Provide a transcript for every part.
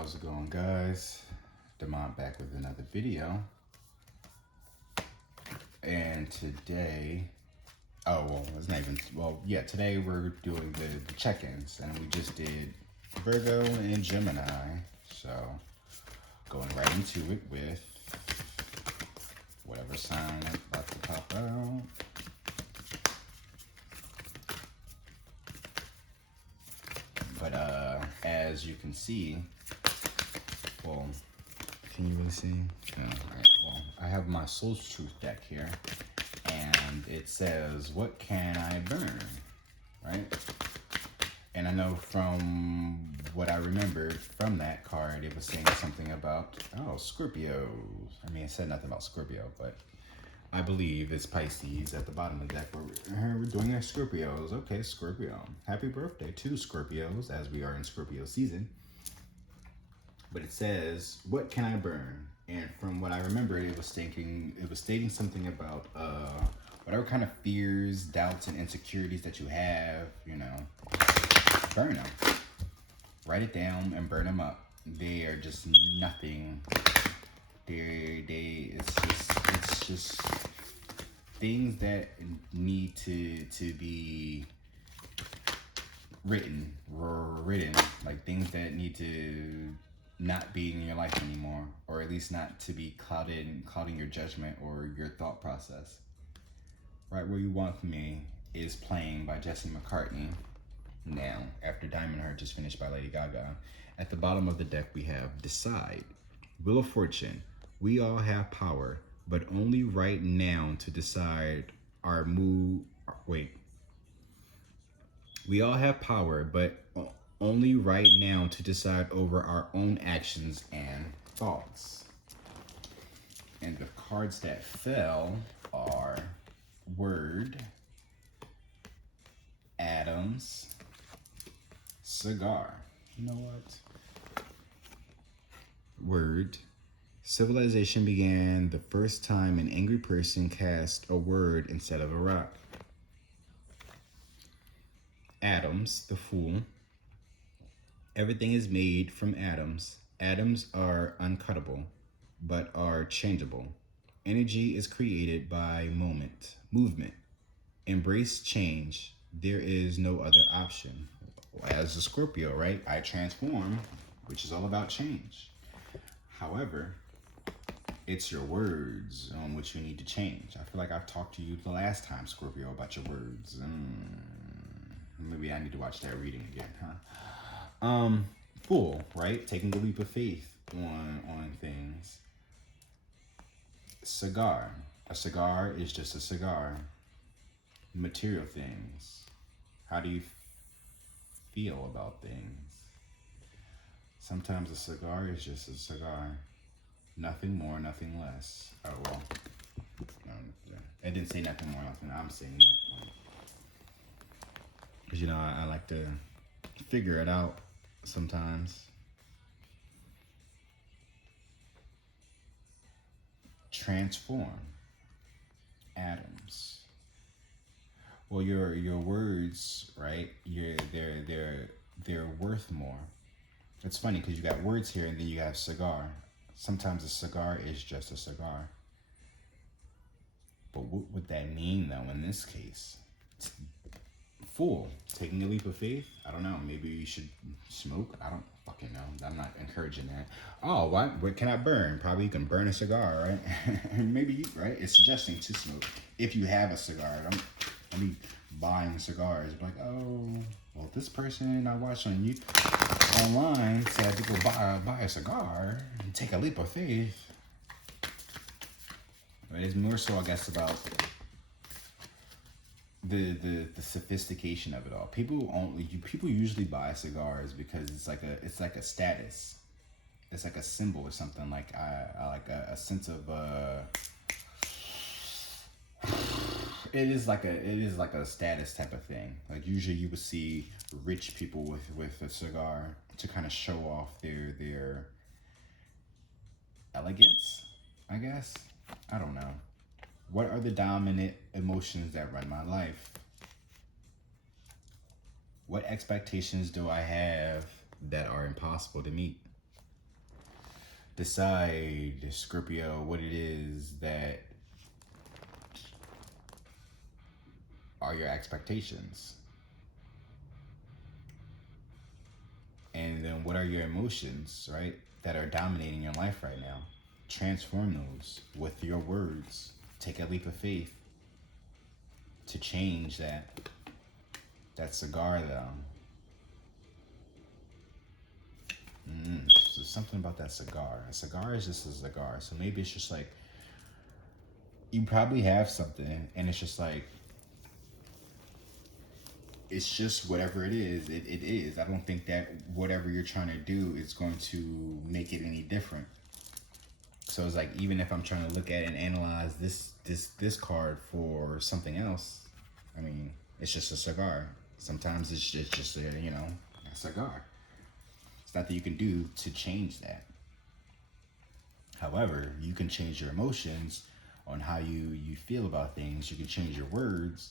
How's it going, guys? Demont back with another video. And today, today we're doing the check-ins, and we just did Virgo and Gemini. So, going right into it with whatever sign I'm about to pop out. But as you can see, well, can you really see? No. Right. Well, I have my Soul's Truth deck here, and it says, "What can I burn?" Right? And I know from what I remembered from that card, it was saying something about, Scorpios. I mean, it said nothing about Scorpio, but I believe it's Pisces at the bottom of the deck. We're doing our Scorpios. Okay, Scorpio. Happy birthday to Scorpios, as we are in Scorpio season. But it says, "What can I burn?" And from what I remember, it was stating something about whatever kind of fears, doubts, and insecurities that you have, burn them. Write it down and burn them up. They are just nothing. It's just things that need to be written, like things that need to not be in your life anymore, or at least not to be clouding your judgment or your thought process. Right Where You Want Me is playing by Jesse McCartney now, after Diamond Heart just finished by Lady Gaga. At the bottom of the deck we have Decide. Wheel of Fortune. We all have power, but only right now to decide our move. Wait. We all have power, but only right now to decide over our own actions and thoughts. And the cards that fell are Word, Atoms, Cigar. You know what? Word. Civilization began the first time an angry person cast a word instead of a rock. Atoms, the Fool. Everything is made from atoms. Atoms are uncuttable, but are changeable. Energy is created by movement. Embrace change. There is no other option. As a Scorpio, right? I transform, which is all about change. However, it's your words on which you need to change. I feel like I've talked to you the last time, Scorpio, about your words. Maybe I need to watch that reading again, huh? Fool, right? Taking the leap of faith on things. Cigar. A cigar is just a cigar. Material things. How do you feel about things? Sometimes a cigar is just a cigar. Nothing more, nothing less. Oh, well. It didn't say nothing more, nothing. I'm saying that. Because, I like to figure it out sometimes. Transform. Atoms. Well, your words, right? They're worth more. It's funny because you got words here and then you have cigar. Sometimes a cigar is just a cigar. But what would that mean, though, in this case? Fool. Taking a leap of faith? I don't know. Maybe you should smoke? I don't fucking know. I'm not encouraging that. Oh, what can I burn? Probably you can burn a cigar, right? Maybe, right? It's suggesting to smoke. If you have a cigar. Don't be buying cigars. Like, well, this person I watched on online said to go buy a cigar and take a leap of faith. But it's more so, I guess, about the sophistication of it all. People usually buy cigars because it's like a status. It's like a symbol or something. Like I like a sense of it is like a status type of thing. Like usually you would see rich people with a cigar to kind of show off their elegance, I guess. I don't know. What are the dominant emotions that run my life? What expectations do I have that are impossible to meet? Decide, Scorpio, what it is that are your expectations. And then what are your emotions, right? That are dominating your life right now. Transform those with your words. Take a leap of faith to change that. That cigar, though. So something about that cigar. A cigar is just a cigar. So maybe it's just like you probably have something, and it's just like it's just whatever it is. It is. I don't think that whatever you're trying to do is going to make it any different. So it's like even if I'm trying to look at and analyze this card for something else, I mean, it's just a cigar. Sometimes it's just a, a cigar. It's nothing you can do to change that. However, you can change your emotions on how you feel about things. You can change your words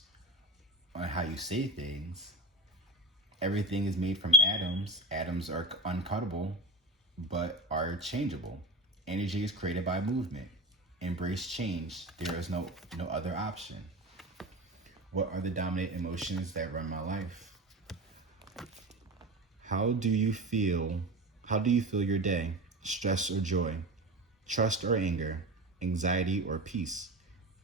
on how you say things. Everything is made from atoms. Atoms are uncuttable, but are changeable. Energy is created by movement. Embrace change. There is no other option. What are the dominant emotions that run my life? How do you feel? How do you feel your day? Stress or joy? Trust or anger? Anxiety or peace?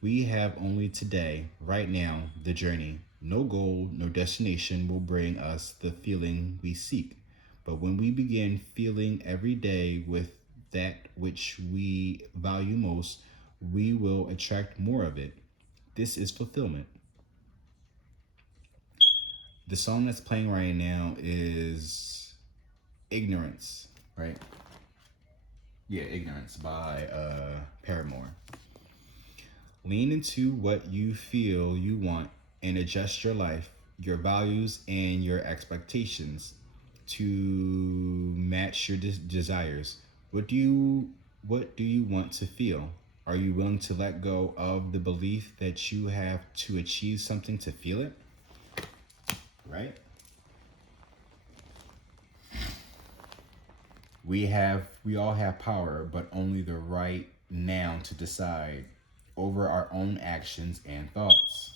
We have only today, right now, the journey. No goal, no destination will bring us the feeling we seek. But when we begin feeling every day with that which we value most, we will attract more of it. This is fulfillment. The song that's playing right now is Ignorance, right? Yeah, Ignorance by Paramore. Lean into what you feel you want and adjust your life, your values, and your expectations to match your desires. What do you want to feel? Are you willing to let go of the belief that you have to achieve something to feel it? Right? We all have power, but only the right now to decide over our own actions and thoughts.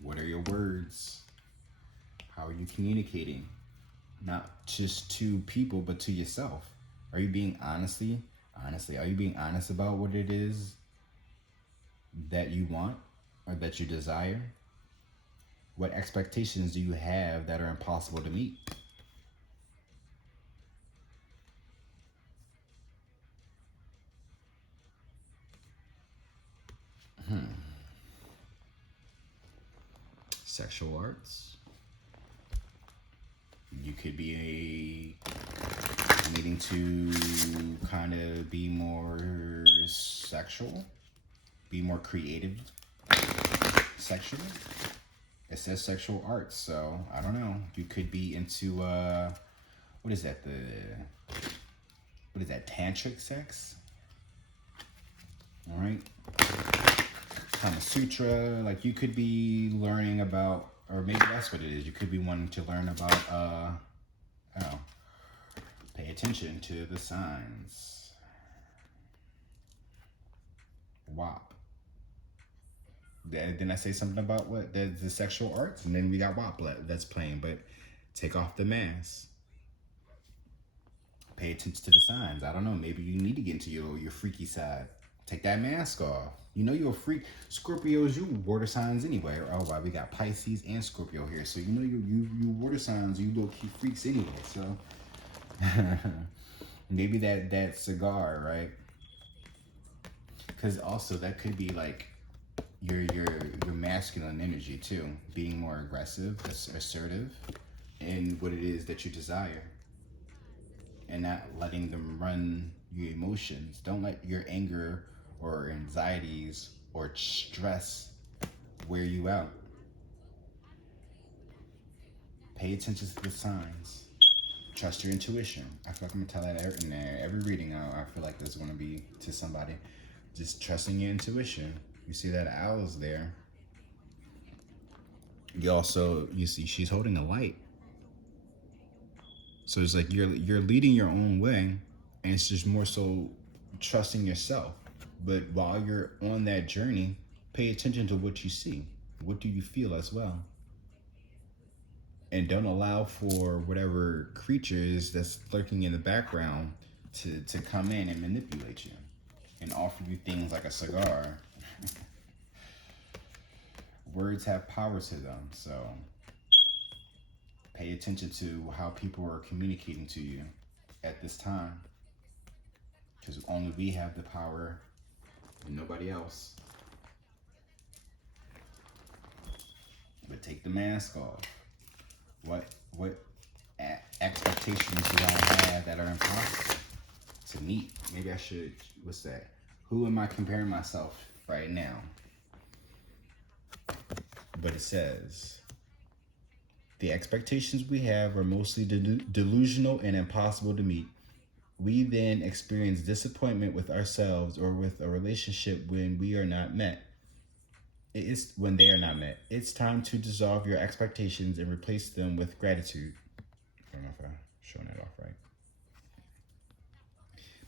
What are your words? How are you communicating? Not just to people, but to yourself. Are you being honestly, are you being honest about what it is that you want or that you desire? What expectations do you have that are impossible to meet? Sexual arts. You could be needing to kind of be more sexual, be more creative sexually. It says sexual arts, so I don't know. You could be into what is that? What is that? Tantric sex? All right. Kama Sutra. Like you could be learning about, or maybe that's what it is. You could be wanting to learn about oh, pay attention to the signs. WAP. Then I say something about what the sexual arts, and then we got WAP that's playing. But take off the mask. Pay attention to the signs. I don't know. Maybe you need to get into your freaky side. Take that mask off. You know you're a freak. Scorpios, you water signs anyway. Oh wow, we got Pisces and Scorpio here. So you know you water signs, you low key freaks anyway. So maybe that cigar, right? Because also that could be like your masculine energy too, being more aggressive, assertive, in what it is that you desire, and not letting them run your emotions. Don't let your anger or anxieties or stress wear you out. Pay attention to the signs. Trust your intuition. I feel like I'm gonna tell that in every reading. I feel like there's gonna be to somebody. Just trusting your intuition. You see that owl is there. You see she's holding a light. So it's like you're leading your own way, And it's just more so trusting yourself. But while you're on that journey, pay attention to what you see. What do you feel as well? And don't allow for whatever creatures that's lurking in the background to come in and manipulate you and offer you things like a cigar. Words have power to them, so pay attention to how people are communicating to you at this time, because only we have the power and nobody else. But take the mask off. What expectations do I have that are impossible to meet? Maybe I should, what's that? Who am I comparing myself right now? But it says, the expectations we have are mostly delusional and impossible to meet. We then experience disappointment with ourselves or with a relationship when we are not met. It's when they are not met. It's time to dissolve your expectations and replace them with gratitude. I don't know if I'm showing that off right.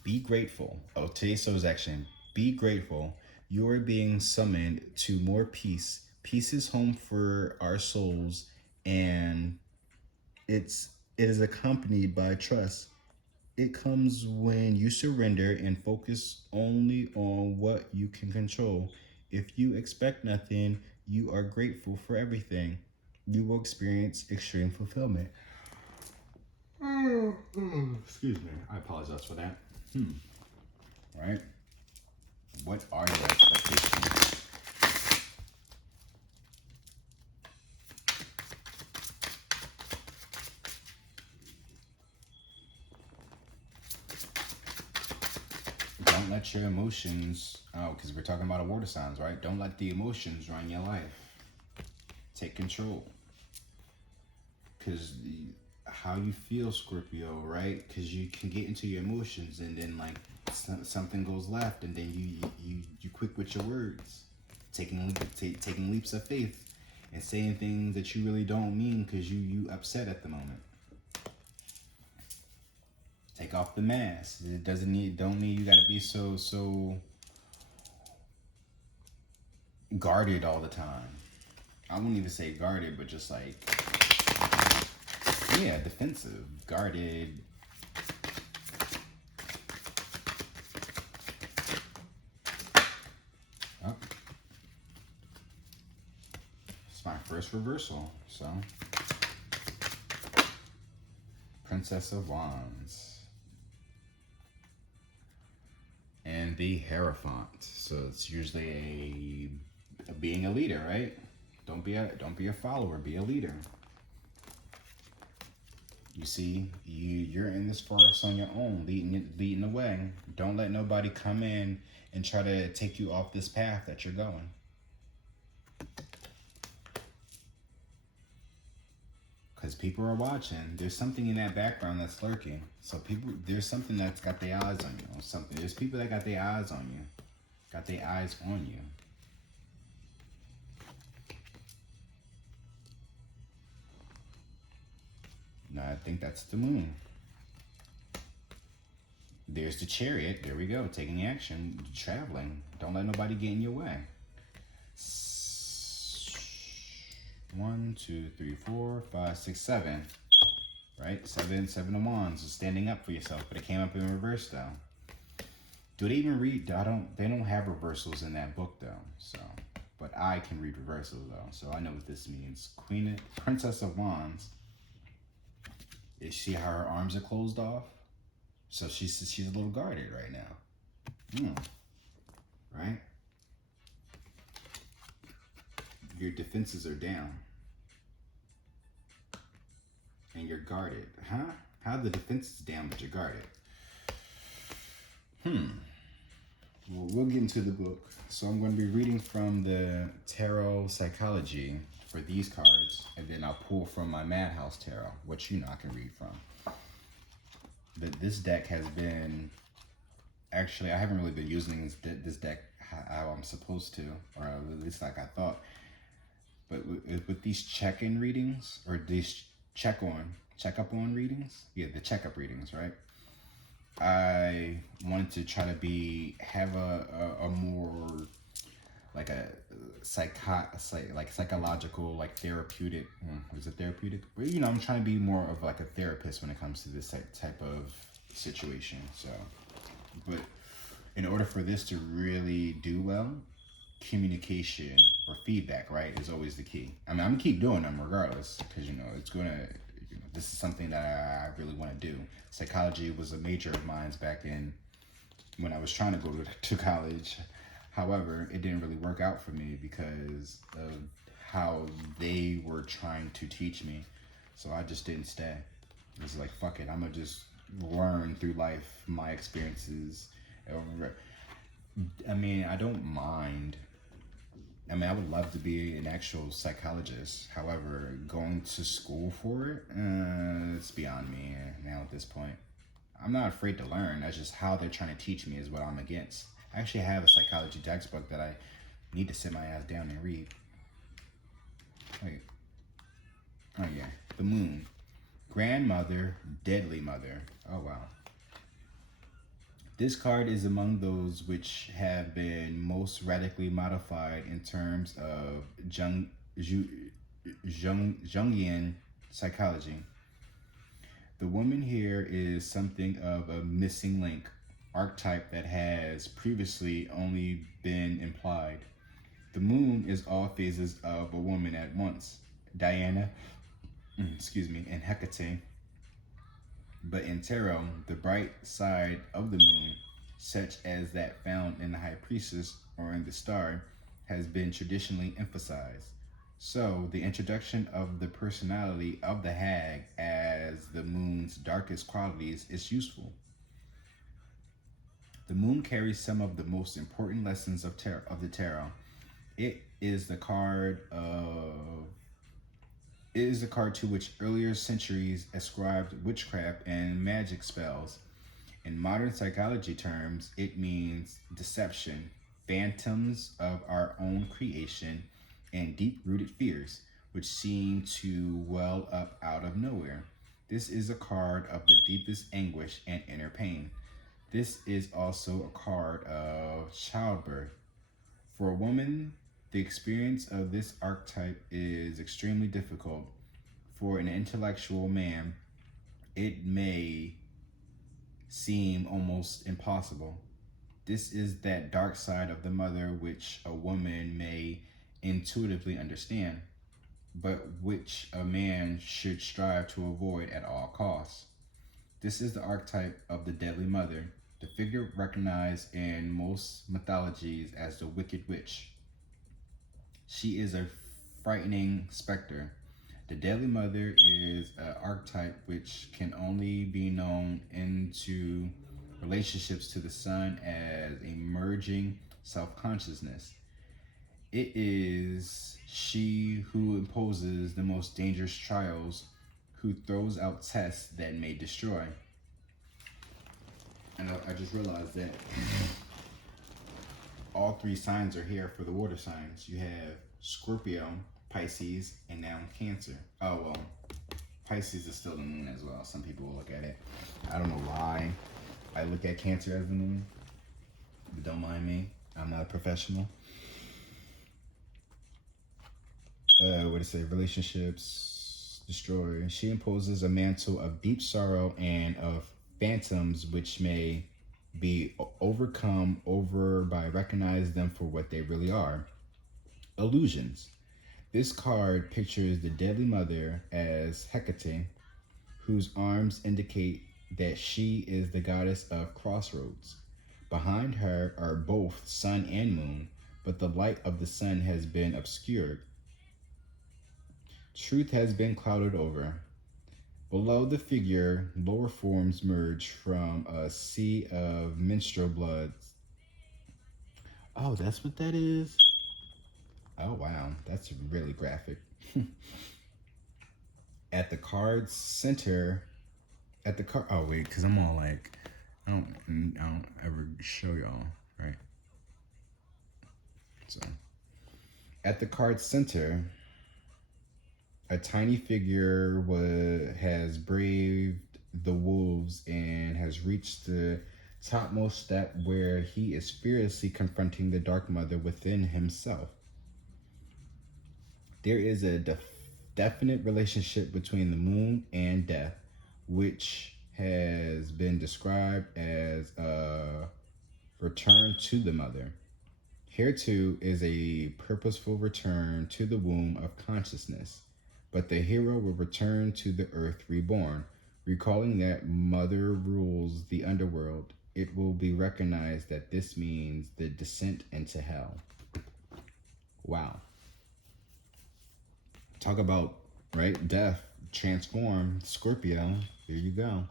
Be grateful. Oh, today's soul's action. Be grateful. You are being summoned to more peace. Peace is home for our souls, and it is accompanied by trust. It comes when you surrender and focus only on what you can control. If you expect nothing, you are grateful for everything. You will experience extreme fulfillment. Excuse me. I apologize for that. Right? What are your expectations? Don't let your emotions, because we're talking about water signs, right? Don't let the emotions run your life. Take control. Because how you feel, Scorpio, right? Because you can get into your emotions, and then like something goes left, and then you quick with your words, taking leaps of faith, and saying things that you really don't mean because you upset at the moment. Take off the mask. It don't mean you gotta be so guarded all the time. I wouldn't even say guarded, but just like, yeah, defensive, guarded. Oh, it's my first reversal, so. Princess of Wands. And the Hierophant. So it's usually being a leader, right? Don't be a follower, be a leader. You see, you're in this forest on your own, leading the way. Don't let nobody come in and try to take you off this path that you're going. Because people are watching. There's something in that background that's lurking. So there's something that's got their eyes on you. Or something. There's people that got their eyes on you. Got their eyes on you. No, I think that's the moon. There's the Chariot. There we go. Taking action. Traveling. Don't let nobody get in your way. 1, 2, 3, 4, 5, 6, 7. Right? Seven of Wands is standing up for yourself, but it came up in reverse though. Do they even read? They don't have reversals in that book though. So, but I can read reversals though, so I know what this means. Princess of Wands. You see how her arms are closed off? So she's a little guarded right now. Right? Your defenses are down. And you're guarded. Huh? How the defenses down but you're guarded? We'll get into the book. So I'm going to be reading from the Tarot Psychology for these cards, and then I'll pull from my Madhouse Tarot, which I can read from. But this deck has been, actually, I haven't really been using this deck how I'm supposed to, or at least like I thought. But with these check-in readings, or these check-up on readings, yeah, the check-up readings, right? I wanted to try to have a more like a psychological, like therapeutic. Is it therapeutic? But I'm trying to be more of like a therapist when it comes to this type of situation. So, but in order for this to really do well, communication or feedback, right, is always the key. I mean, I'm gonna keep doing them regardless because it's gonna. This is something that I really want to do. Psychology was a major of mine back in when I was trying to go to college. However, it didn't really work out for me because of how they were trying to teach me. So I just didn't stay. It was like, fuck it, I'm gonna just learn through life, my experiences. I mean, I don't mind. I mean, I would love to be an actual psychologist. However, going to school for it, it's beyond me now at this point. I'm not afraid to learn. That's just how they're trying to teach me is what I'm against. I actually have a psychology textbook that I need to sit my ass down and read. Wait. Oh, yeah. The Moon. Grandmother, Deadly Mother. Oh, wow. This card is among those which have been most radically modified in terms of Jungian psychology. The woman here is something of a missing link, archetype that has previously only been implied. The moon is all phases of a woman at once. Diana, and Hecate. But in tarot, the bright side of the moon, such as that found in the high priestess or in the star, has been traditionally emphasized. So, the introduction of the personality of the hag as the moon's darkest qualities is useful. The moon carries some of the most important lessons of the tarot. It is the card of it is the card to which earlier centuries ascribed witchcraft and magic spells. In modern psychology terms, it means deception, phantoms of our own creation, and deep rooted fears, which seem to well up out of nowhere. This is a card of the deepest anguish and inner pain. This is also a card of childbirth. For a woman, the experience of this archetype is extremely difficult. For an intellectual man, it may seem almost impossible. This is that dark side of the mother which a woman may intuitively understand, but which a man should strive to avoid at all costs. This is the archetype of the deadly mother, the figure recognized in most mythologies as the wicked witch. She is a frightening specter. The deadly mother is an archetype which can only be known into relationships to the sun as emerging self consciousness. It is she who imposes the most dangerous trials, who throws out tests that may destroy. And I just realized that all three signs are here for the water signs. You have Scorpio, Pisces, and now Cancer. Oh, well, Pisces is still the moon as well. Some people will look at it. I don't know why I look at Cancer as the moon, but don't mind me. I'm not a professional. What did it say? Relationships destroy. She imposes a mantle of deep sorrow and of phantoms which may be overcome over by recognize them for what they really are. Illusions. This card pictures the deadly mother as Hecate, whose arms indicate that she is the goddess of crossroads. Behind her are both sun and moon, but the light of the sun has been obscured. Truth has been clouded over. Below the figure, lower forms merge from a sea of menstrual bloods. Oh, that's what that is? Oh, wow. That's really graphic. At the card's center, oh, wait, because I'm all like, I don't ever show y'all, right? So, at the card's center, a tiny figure has braved the wolves and has reached the topmost step where he is fearlessly confronting the Dark Mother within himself. There is a definite relationship between the moon and death, which has been described as a return to the mother. Here too is a purposeful return to the womb of consciousness, but the hero will return to the earth reborn. Recalling that mother rules the underworld, it will be recognized that this means the descent into hell. Wow. Talk about, right, death, transform, Scorpio. There you go.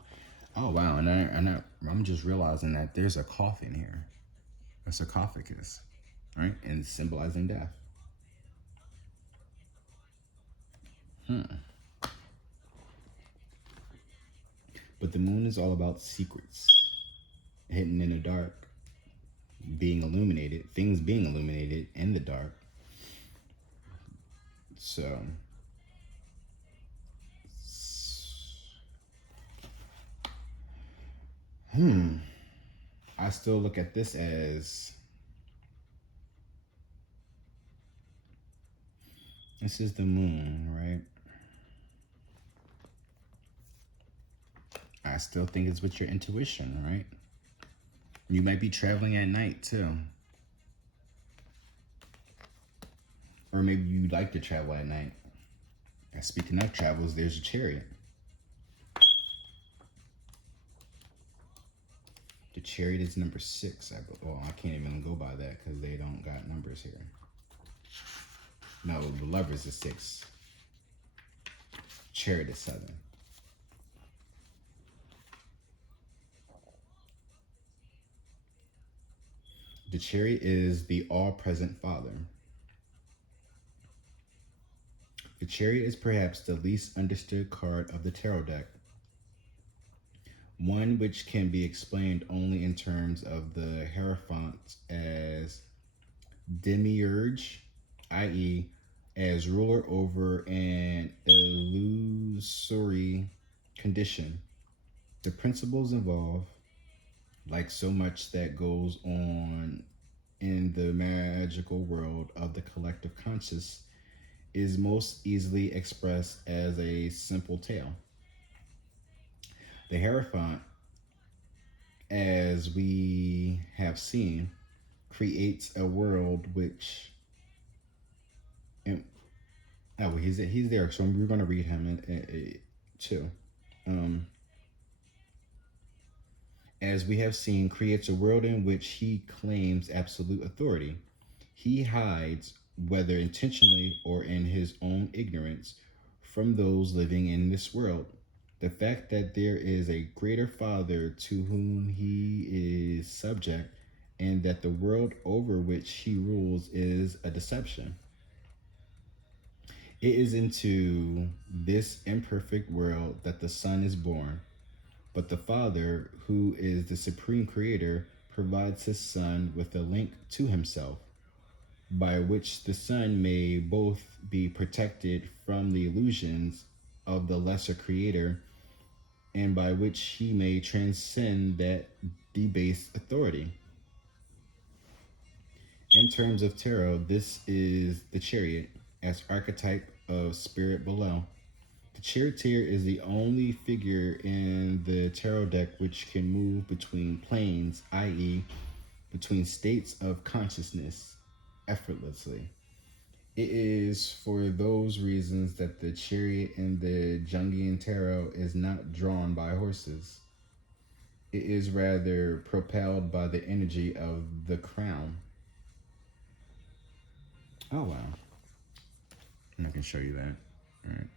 Oh wow, I'm just realizing that there's a coffin here, a sarcophagus, right, and symbolizing death. But the moon is all about secrets, hidden in the dark, being illuminated, things being illuminated in the dark. So, I still look at this as this is the moon, right? I still think it's with your intuition, right? You might be traveling at night too. Or maybe you like to travel at night. And speaking of travels, there's a chariot. The chariot is number 6. Well, I can't even go by that because they don't got numbers here. No, the lovers is 6. Chariot is 7. The chariot is the all-present father. The chariot is perhaps the least understood card of the tarot deck, one which can be explained only in terms of the Hierophant as demiurge, i.e., as ruler over an illusory condition. The principles involved, like so much that goes on in the magical world of the collective conscious, is most easily expressed as a simple tale. The Hierophant, as we have seen, creates a world which, oh, he's there, so we're going to read him too. As we have seen, creates a world in which he claims absolute authority. He hides, whether intentionally or in his own ignorance, from those living in this world the fact that there is a greater father to whom he is subject, and that the world over which he rules is a deception. It is into this imperfect world that the Son is born, but the Father, who is the supreme creator, provides his Son with a link to himself, by which the Son may both be protected from the illusions of the lesser creator, and by which he may transcend that debased authority. In terms of tarot, this is the chariot as archetype of spirit below. The charioteer is the only figure in the tarot deck which can move between planes, i.e., between states of consciousness, effortlessly. It is for those reasons that the chariot in the Jungian tarot is not drawn by horses. It is rather propelled by the energy of the crown. Oh, wow. I can show you that. All right.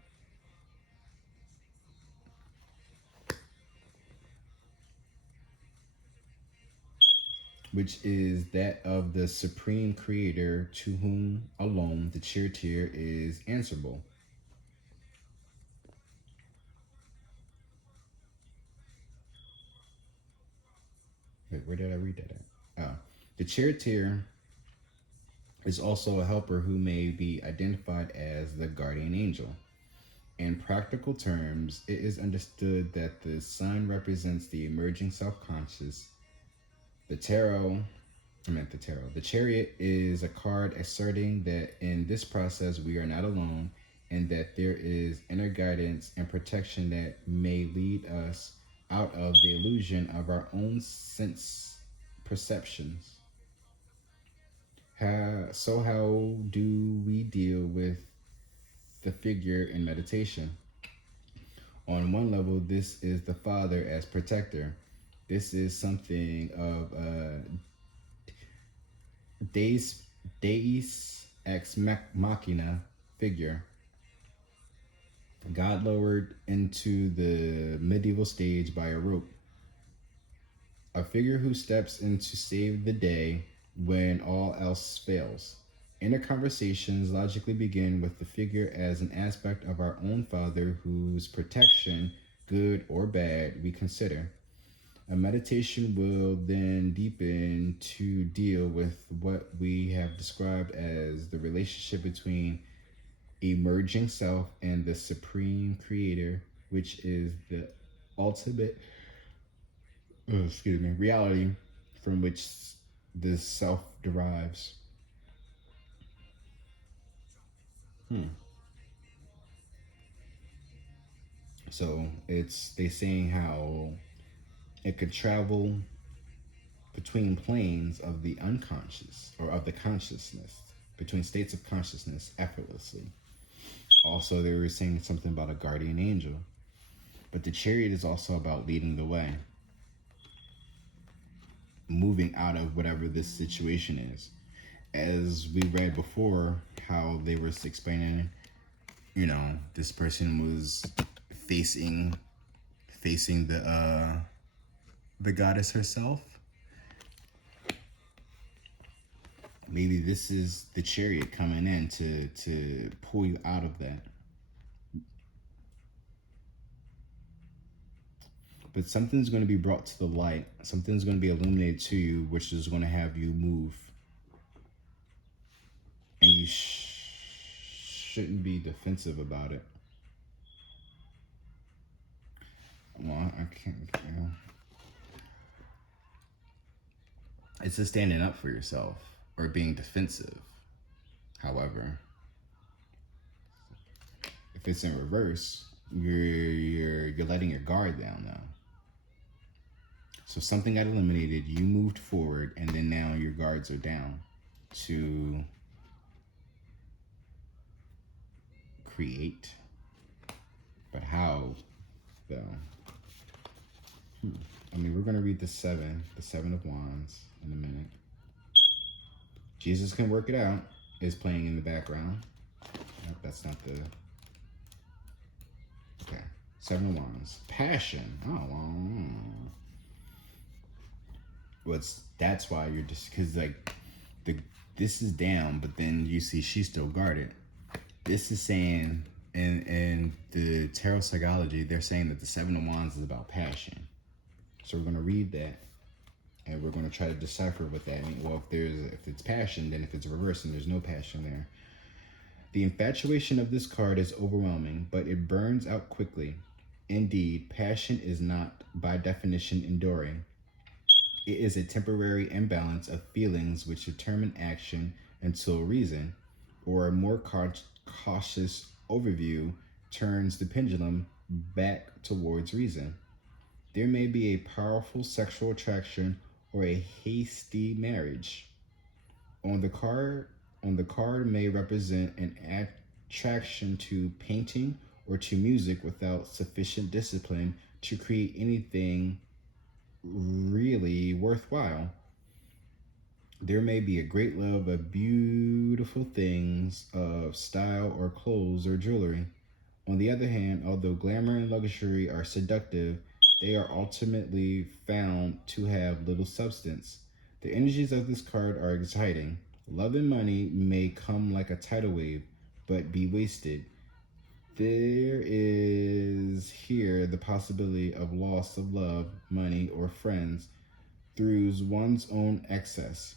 Which is that of the supreme creator to whom alone the charioteer is answerable. Wait, where did I read that at? Oh, the charioteer is also a helper who may be identified as the guardian angel. In practical terms, it is understood that the sun represents the emerging self-conscious. The tarot, the tarot. The chariot is a card asserting that in this process we are not alone and that there is inner guidance and protection that may lead us out of the illusion of our own sense perceptions. How do we deal with the figure in meditation? On one level, this is the father as protector. This is something of a deus, deus ex machina figure. God lowered into the medieval stage by a rope. A figure who steps in to save the day when all else fails. Inner conversations logically begin with the figure as an aspect of our own Father whose protection, good or bad, we consider. A meditation will then deepen to deal with what we have described as the relationship between emerging self and the supreme creator, which is the ultimate reality from which this self derives. So it's they saying how it could travel between planes of the unconscious or of the consciousness, between states of consciousness effortlessly. Also, they were saying something about a guardian angel. But the chariot is also about leading the way, moving out of whatever this situation is. As we read before, how they were explaining, this person was facing the goddess herself. Maybe this is the chariot coming in to pull you out of that. But something's going to be brought to the light. Something's going to be illuminated to you, which is going to have you move. And you shouldn't be defensive about it. Well, I can't. It's just standing up for yourself or being defensive. However, if it's in reverse, you're letting your guard down now. So something got eliminated, you moved forward, and then now your guards are down to create. But how, though? We're going to read the Seven of Wands in a minute. Jesus Can Work It Out is playing in the background. Nope, that's not the... Okay. Seven of Wands. Passion. That's why you're just... Because, this is down, but then you see she's still guarded. This is saying... In the tarot psychology, they're saying that the Seven of Wands is about passion. So we're going to read that, and we're going to try to decipher what that means. Well, if it's passion, then if it's reverse and there's no passion there. The infatuation of this card is overwhelming, but it burns out quickly. Indeed, passion is not, by definition, enduring. It is a temporary imbalance of feelings which determine action until reason, or a more cautious overview, turns the pendulum back towards reason. There may be a powerful sexual attraction or a hasty marriage. On the card may represent an attraction to painting or to music without sufficient discipline to create anything really worthwhile. There may be a great love of beautiful things of style or clothes or jewelry. On the other hand, although glamour and luxury are seductive, they are ultimately found to have little substance. The energies of this card are exciting. Love and money may come like a tidal wave, but be wasted. There is here the possibility of loss of love, money, or friends through one's own excess.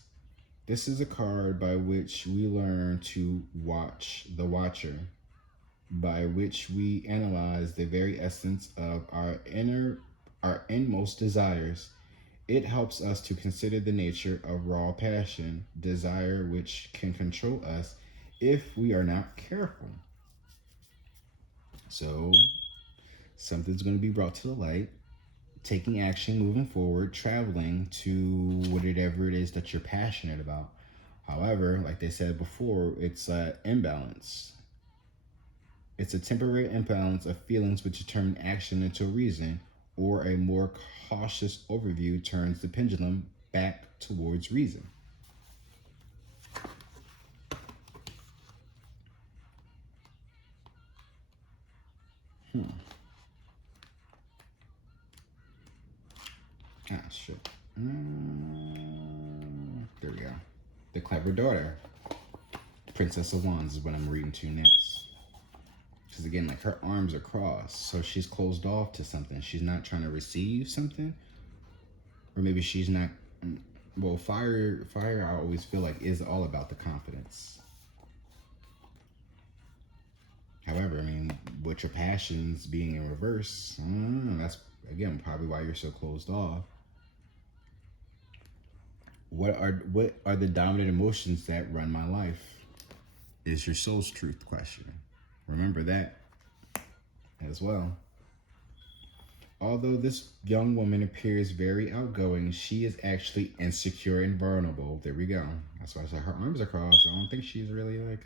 This is a card by which we learn to watch the watcher. by which we analyze the very essence of our inmost desires. It helps us to consider the nature of raw passion, desire which can control us if we are not careful. So, something's going to be brought to the light, taking action, moving forward, traveling to whatever it is that you're passionate about. However, like they said before, it's an imbalance. It's a temporary imbalance of feelings which determine action into reason, or a more cautious overview turns the pendulum back towards reason. Hmm. Ah, shit. There we go. The Clever Daughter. Princess of Wands is what I'm reading to next. Because again, like her arms are crossed, so she's closed off to something. She's not trying to receive something, or maybe she's not. Well, fire. I always feel like is all about the confidence. However, I mean, with your passions being in reverse, that's again probably why you're so closed off. What are the dominant emotions that run my life? Is your soul's truth question. Remember that as well. Although this young woman appears very outgoing, she is actually insecure and vulnerable. There we go. That's why I said her arms are crossed. I don't think she's really like.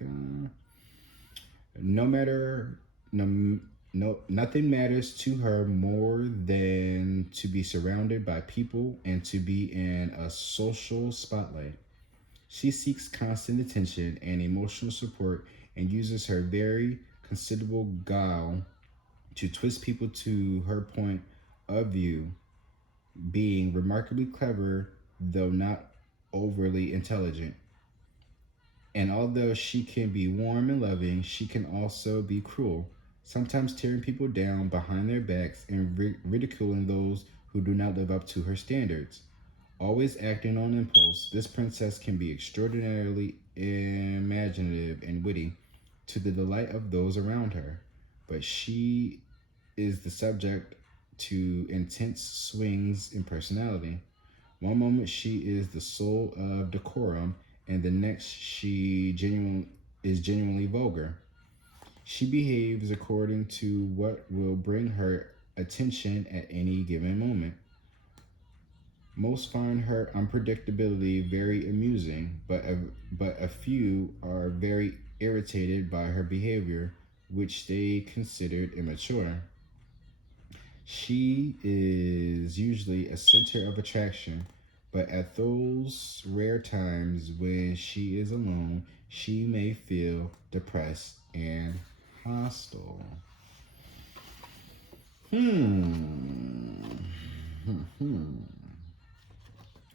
No matter, no, nothing matters to her more than to be surrounded by people and to be in a social spotlight. She seeks constant attention and emotional support and uses her very considerable guile to twist people to her point of view, being remarkably clever, though not overly intelligent. And although she can be warm and loving, she can also be cruel, sometimes tearing people down behind their backs and ridiculing those who do not live up to her standards. Always acting on impulse, this princess can be extraordinarily imaginative and witty to the delight of those around her, but she is the subject to intense swings in personality. One moment she is the soul of decorum, and the next is genuinely vulgar. She behaves according to what will bring her attention at any given moment. Most find her unpredictability very amusing, but a few are very irritated by her behavior, which they considered immature. She is usually a center of attraction, but at those rare times when she is alone, she may feel depressed and hostile.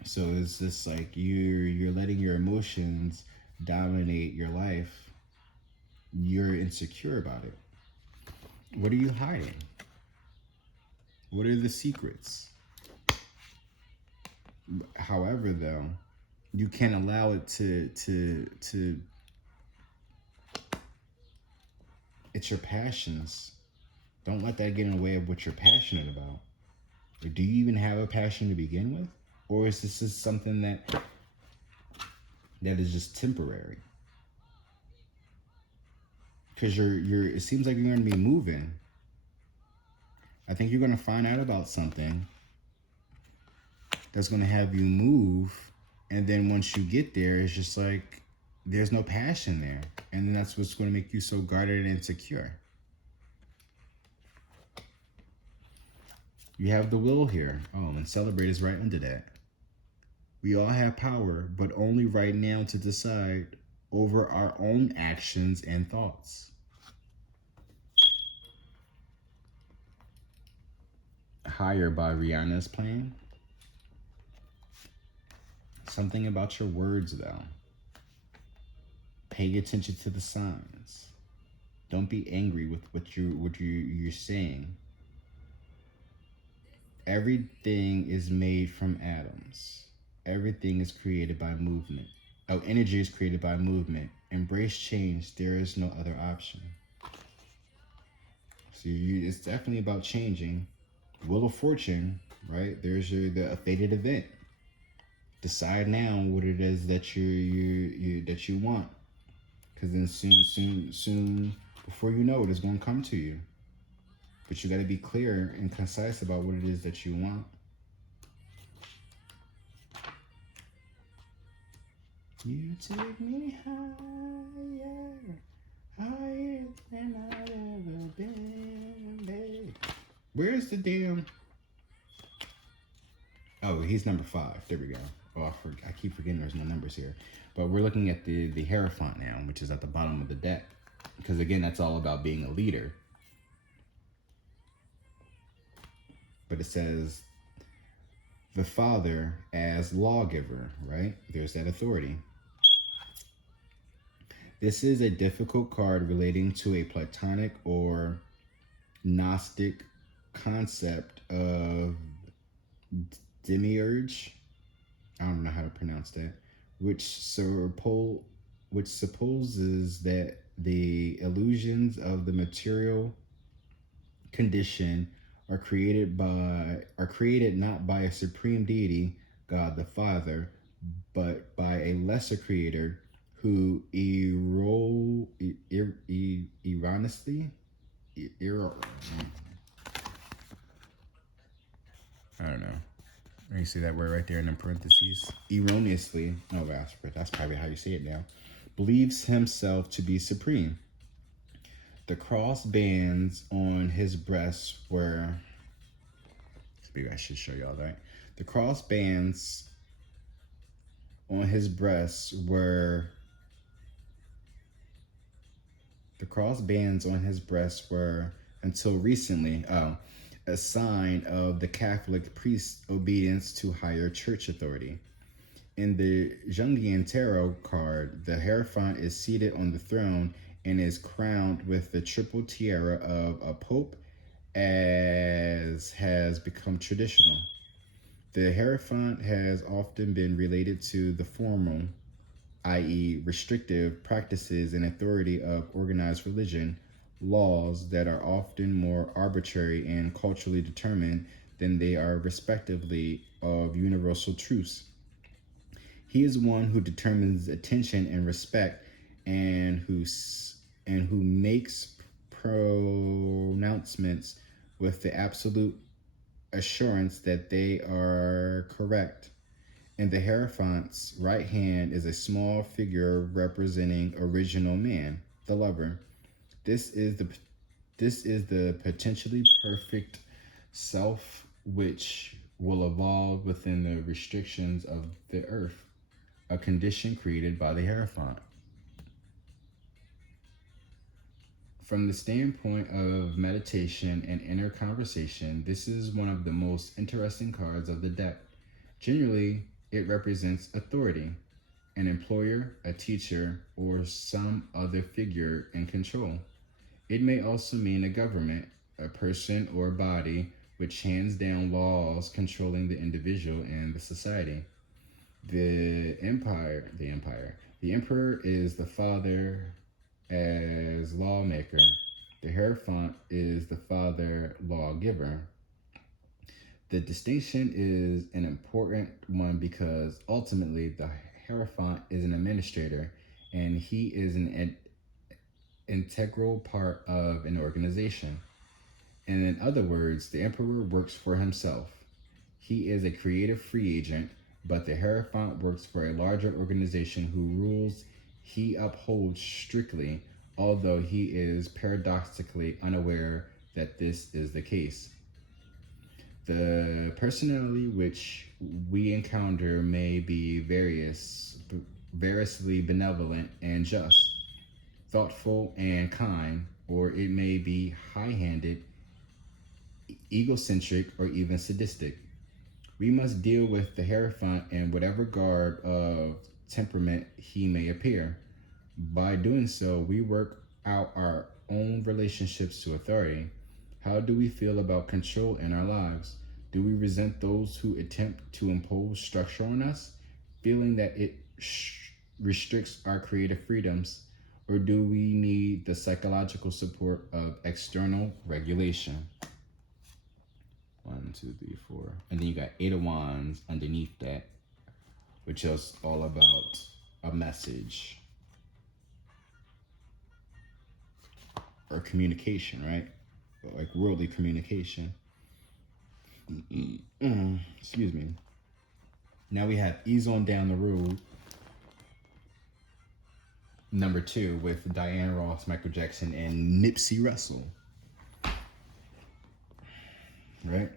So it's just like you're letting your emotions dominate your life. You're insecure about it. What are you hiding? What are the secrets? However, though, you can't allow it to it's your passions. Don't let that get in the way of what you're passionate about. Or do you even have a passion to begin with? Or is this just something that is just temporary? Because it seems like you're gonna be moving. I think you're gonna find out about something that's gonna have you move, and then once you get there, it's just like there's no passion there. And then that's what's gonna make you so guarded and insecure. You have the will here. Oh, and celebrate is right under that. We all have power, but only right now to decide over our own actions and thoughts. Higher by Rihanna's playing. Something about your words, though. Pay attention to the signs. Don't be angry with you're saying. Everything is made from atoms. Everything is created by movement. Oh, energy is created by movement. Embrace change. There is no other option. So it's definitely about changing. Wheel of Fortune, right? There's a fated event. Decide now what it is that you want, because then soon, before you know it, it's going to come to you. But you got to be clear and concise about what it is that you want. You take me higher, higher than I've ever been, babe. Where's the damn... Oh, he's number 5. There we go. Oh, I keep forgetting there's no numbers here. But we're looking at the Hierophant now, which is at the bottom of the deck. Because again, that's all about being a leader. But it says the Father as lawgiver, right? There's that authority. This is a difficult card relating to a Platonic or Gnostic concept of demiurge. I don't know how to pronounce that, which supposes that the illusions of the material condition are created not by a supreme deity, God the Father, but by a lesser creator who erroneously, I don't know. You see that word right there in the parentheses? Erroneously, oh, that's probably how you say it now, believes himself to be supreme. The cross bands on his breast were... Maybe I should show y'all that. The cross bands on his breast were... The cross bands on his breast were, until recently, a sign of the Catholic priest's obedience to higher church authority. In the Jungian tarot card, the Hierophant is seated on the throne and is crowned with the triple tiara of a pope, as has become traditional. The Hierophant has often been related to the formal, i.e. restrictive practices and authority of organized religion, laws that are often more arbitrary and culturally determined than they are respectively of universal truths. He is one who determines attention and respect, and who makes pronouncements with the absolute assurance that they are correct. In the Hierophant's right hand is a small figure representing original man, the lover. This is the potentially perfect self which will evolve within the restrictions of the earth, a condition created by the Hierophant. From the standpoint of meditation and inner conversation, this is one of the most interesting cards of the deck. Generally, it represents authority, an employer, a teacher, or some other figure in control. It may also mean a government, a person or body which hands down laws controlling the individual and the society. The emperor is the father as lawmaker. The Hierophant is the father lawgiver. The distinction is an important one because ultimately the Hierophant is an administrator, and he is an integral part of an organization. And in other words, the emperor works for himself. He is a creative free agent, but the Hierophant works for a larger organization who rules he upholds strictly, although he is paradoxically unaware that this is the case. The personality which we encounter may be variously benevolent and just, thoughtful and kind, or it may be high-handed, egocentric, or even sadistic. We must deal with the Hierophant in whatever garb of temperament he may appear. By doing so, we work out our own relationships to authority. How do we feel about control in our lives? Do we resent those who attempt to impose structure on us, feeling that it restricts our creative freedoms? or do we need the psychological support of external regulation? 1, 2, 3, 4. And then you got 8 of Wands underneath that, which is all about a message or communication, right? Like worldly communication. Excuse me. Now we have Ease On Down the Road, number 2, with Diana Ross, Michael Jackson, and Nipsey Russell. Right?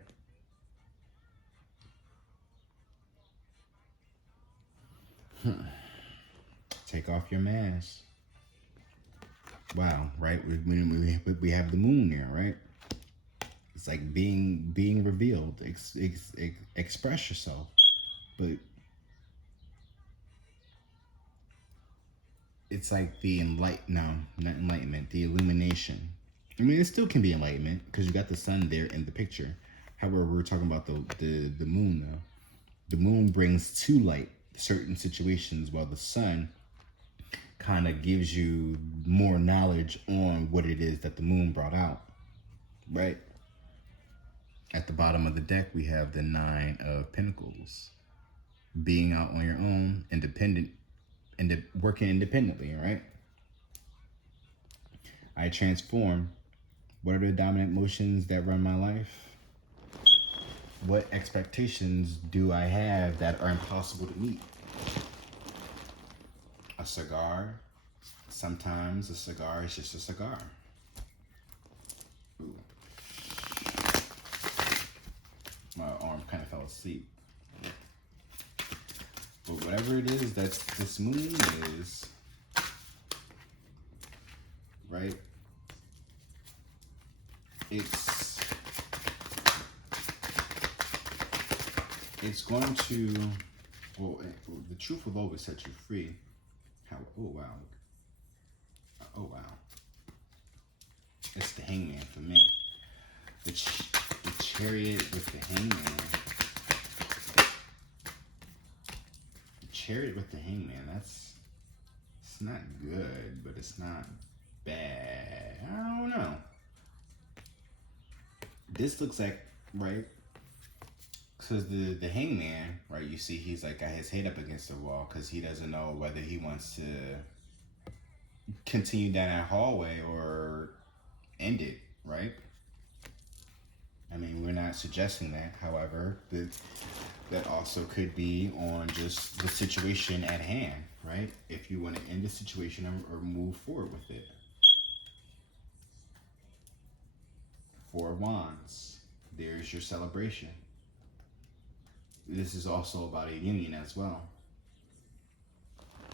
Take off your mask. Wow, right? We have the moon there, right? It's like being revealed. Express yourself, but it's like the not enlightenment, the illumination. I mean, it still can be enlightenment because you got the sun there in the picture. However, we're talking about the moon though. The moon brings to light certain situations, while the sun kind of gives you more knowledge on what it is that the moon brought out, right? At the bottom of the deck, we have the 9 of Pentacles. Being out on your own, independent, and working independently, right? I transform. What are the dominant emotions that run my life? What expectations do I have that are impossible to meet? A cigar. Sometimes a cigar is just a cigar. Ooh. My arm kind of fell asleep. But whatever it is that this moon is, right? It's going to, well, the truth will always set you free. How? Oh wow. Oh wow. It's the Hangman for me. The Chariot with the Hangman. The Chariot with the Hangman. It's not good, but it's not bad. I don't know. This looks like, right? Because the Hangman, right? You see, he's like got his head up against the wall because he doesn't know whether he wants to continue down that hallway or end it, right? I mean, we're not suggesting that. However, that also could be on just the situation at hand, right? If you want to end the situation or move forward with it. 4 of Wands. There's your celebration. This is also about a union as well.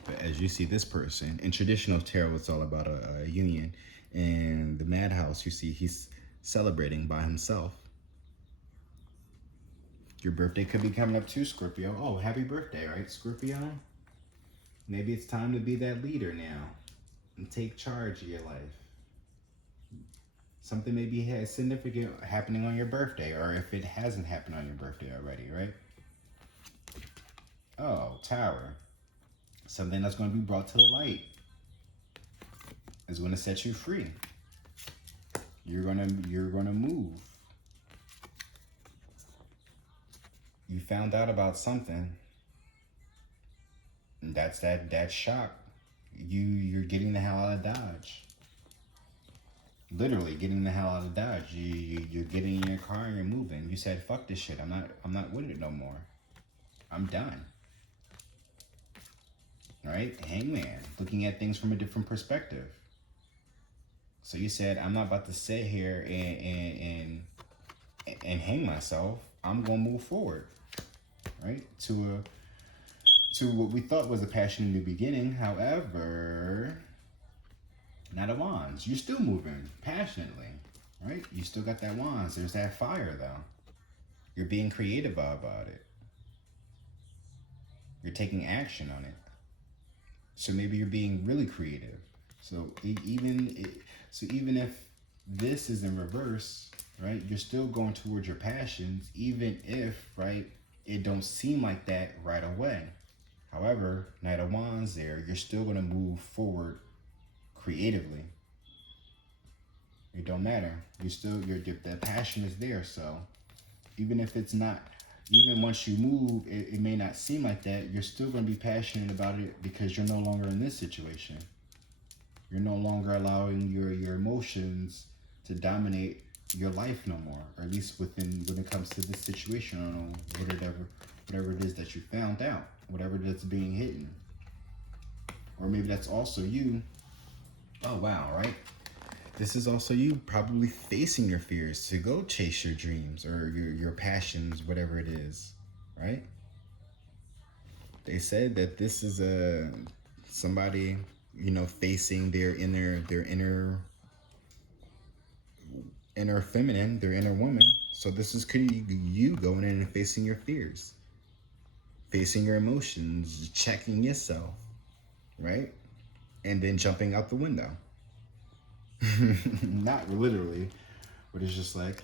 But as you see this person, in traditional tarot, it's all about a union. And the Madhouse, you see, he's celebrating by himself. Your birthday could be coming up too, Scorpio. Oh, happy birthday, right, Scorpio? Maybe it's time to be that leader now and take charge of your life. Something maybe has significant happening on your birthday, or if it hasn't happened on your birthday already, right? Oh, Tower. Something that's going to be brought to the light is going to set you free. You're gonna move. You found out about something. And that's that shock. You're getting the hell out of Dodge. Literally getting the hell out of Dodge. You're getting in your car and you're moving. You said, fuck this shit. I'm not with it no more. I'm done. Right? Hangman. Looking at things from a different perspective. So you said, I'm not about to sit here and hang myself. I'm gonna move forward. Right? To what we thought was a passion in the beginning. However, not a Wands. You're still moving passionately, right? You still got that Wands. There's that fire, though. You're being creative about it. You're taking action on it. So maybe you're being really creative. So even if this is in reverse, right? You're still going towards your passions, even if, right, it don't seem like that right away. However, Knight of Wands there, you're still going to move forward creatively. It don't matter. You still, that passion is there. So even if it's not, even once you move, it may not seem like that. You're still going to be passionate about it because you're no longer in this situation. You're no longer allowing your emotions to dominate your life no more, or at least when it comes to this situation, or whatever it is that you found out, whatever that's being hidden, or maybe that's also you. Oh wow, right? This is also you probably facing your fears to go chase your dreams or your passions, whatever it is, right? They said that this is somebody, facing their inner feminine, their inner woman. So this is could you going in and facing your fears, facing your emotions, checking yourself, right? And then jumping out the window. Not literally, but it's just like,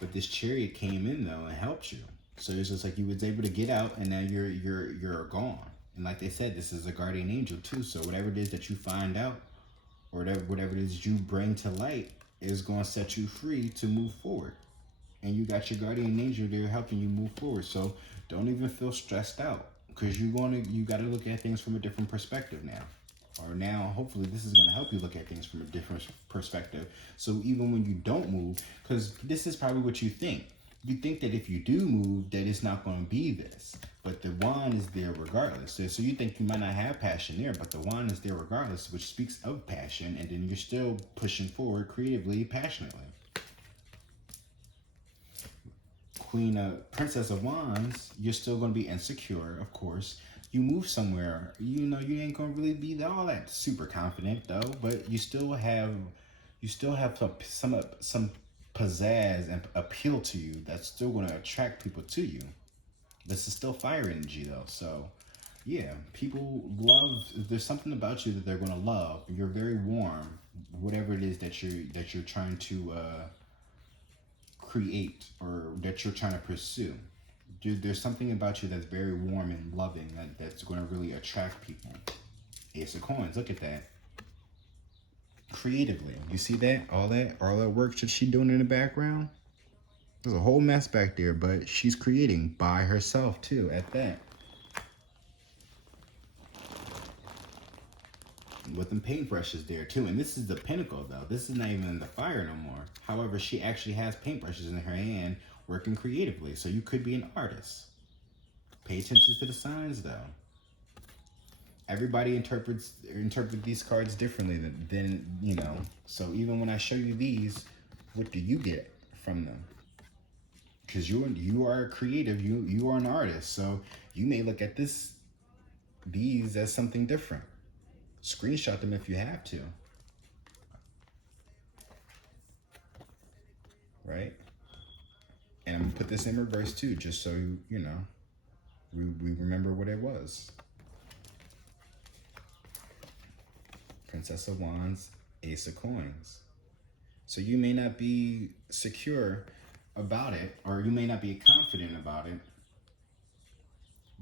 but this chariot came in though and helped you. So it's just like you was able to get out, and now you're gone. And like they said, this is a guardian angel too. So whatever it is that you find out, or whatever it is you bring to light, is going to set you free to move forward. And you got your guardian angel there helping you move forward. So don't even feel stressed out, because you got to look at things from a different perspective now. Or now, hopefully, this is going to help you look at things from a different perspective. So even when you don't move, because this is probably what you think. You think that if you do move, that it's not going to be this. But the wand is there regardless. So you think you might not have passion there, but the wand is there regardless, which speaks of passion. And then you're still pushing forward creatively, passionately. Princess of Wands, you're still going to be insecure, of course. You move somewhere, you ain't going to really be all that super confident though, but you still have some pizzazz and appeal to you that's still going to attract people to you. This is still fire energy though, so yeah, people love. There's something about you that they're going to love. You're very warm, whatever it is that you're trying to create, or that you're trying to pursue. There's something about you that's very warm and loving that's going to really attract people. Ace of Coins, look at that. Creatively, you see that? All that work that she's doing in the background? There's a whole mess back there, but she's creating by herself too, at that. With them paintbrushes there too. And this is the pinnacle though. This is not even in the fire no more. However, she actually has paintbrushes in her hand working creatively. So you could be an artist. Pay attention to the signs though. Everybody interpret these cards differently than. So even when I show you these, what do you get from them? Because you are creative, you are an artist, so you may look at these as something different. Screenshot them if you have to. Right? And I'm gonna put this in reverse too, just so we remember what it was. Princess of Wands, Ace of Coins. So you may not be secure about it, or you may not be confident about it,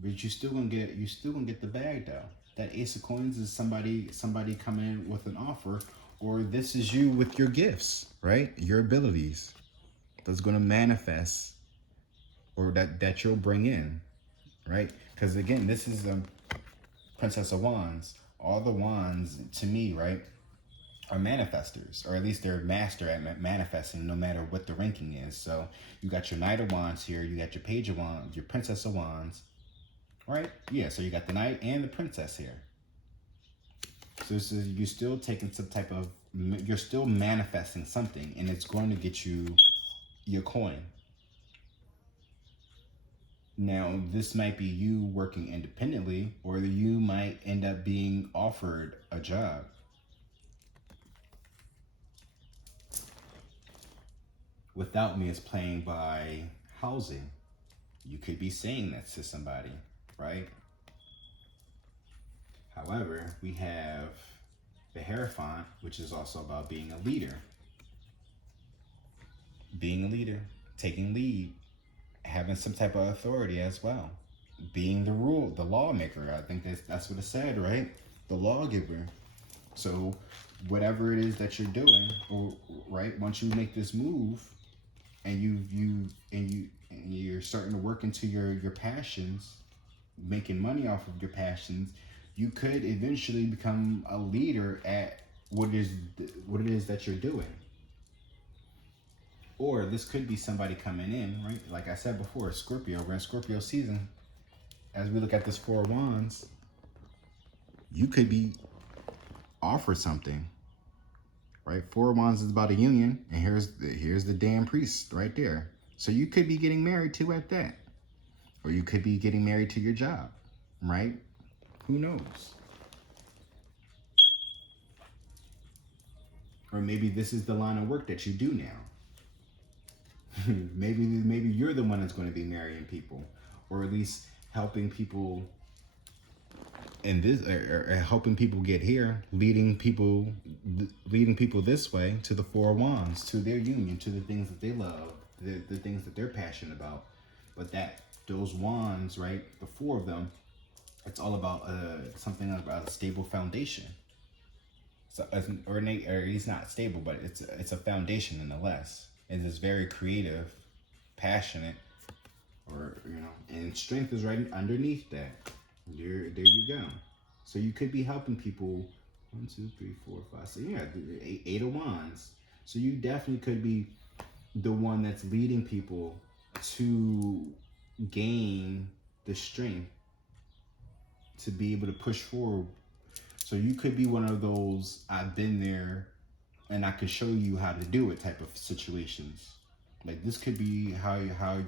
but you still gonna get the bag though. That Ace of Coins is somebody coming in with an offer, or this is you with your gifts, right? Your abilities that's gonna manifest, or that you'll bring in, right? Because again, this is a Princess of Wands. All the wands, to me, right, are manifestors, or at least they're master at manifesting, no matter what the ranking is. So you got your Knight of Wands here, you got your Page of Wands, your Princess of Wands, right? Yeah, so you got the Knight and the Princess here. So this is, you're still taking some type of, you're still manifesting something, and it's going to get you your coin. Now, this might be you working independently, or you might end up being offered a job. Without Me is playing by housing. You could be saying that to somebody, right? However, we have the Hierophant, which is also about being a leader. Being a leader, taking lead, having some type of authority as well. being the lawmaker. I think that's what it said, right? The lawgiver. So whatever it is that you're doing, or right, once you make this move, and you're starting to work into your passions, making money off of your passions, you could eventually become a leader at what it is that you're doing. Or this could be somebody coming in, right? Like I said before, Scorpio, we're in Scorpio season. As we look at this Four of Wands, you could be offered something, right? Four of Wands is about a union, and here's the damn priest right there. So you could be getting married to at that. Or you could be getting married to your job, right? Who knows? Or maybe this is the line of work that you do now. maybe you're the one that's going to be marrying people, or at least helping people in this, or helping people get here, leading people this way to the Four of Wands, to their union, to the things that they love, the things that they're passionate about. But those wands, right? The four of them, it's all about something about a stable foundation. So, or it's not stable, but it's a foundation nonetheless. It is very creative, passionate, or and strength is right underneath that. There you go. So you could be helping people. 1, 2, 3, 4, 5. So yeah, eight of wands. So you definitely could be the one that's leading people to gain the strength to be able to push forward. So you could be one of those I've been there and I can show you how to do it type of situations. Like this could be how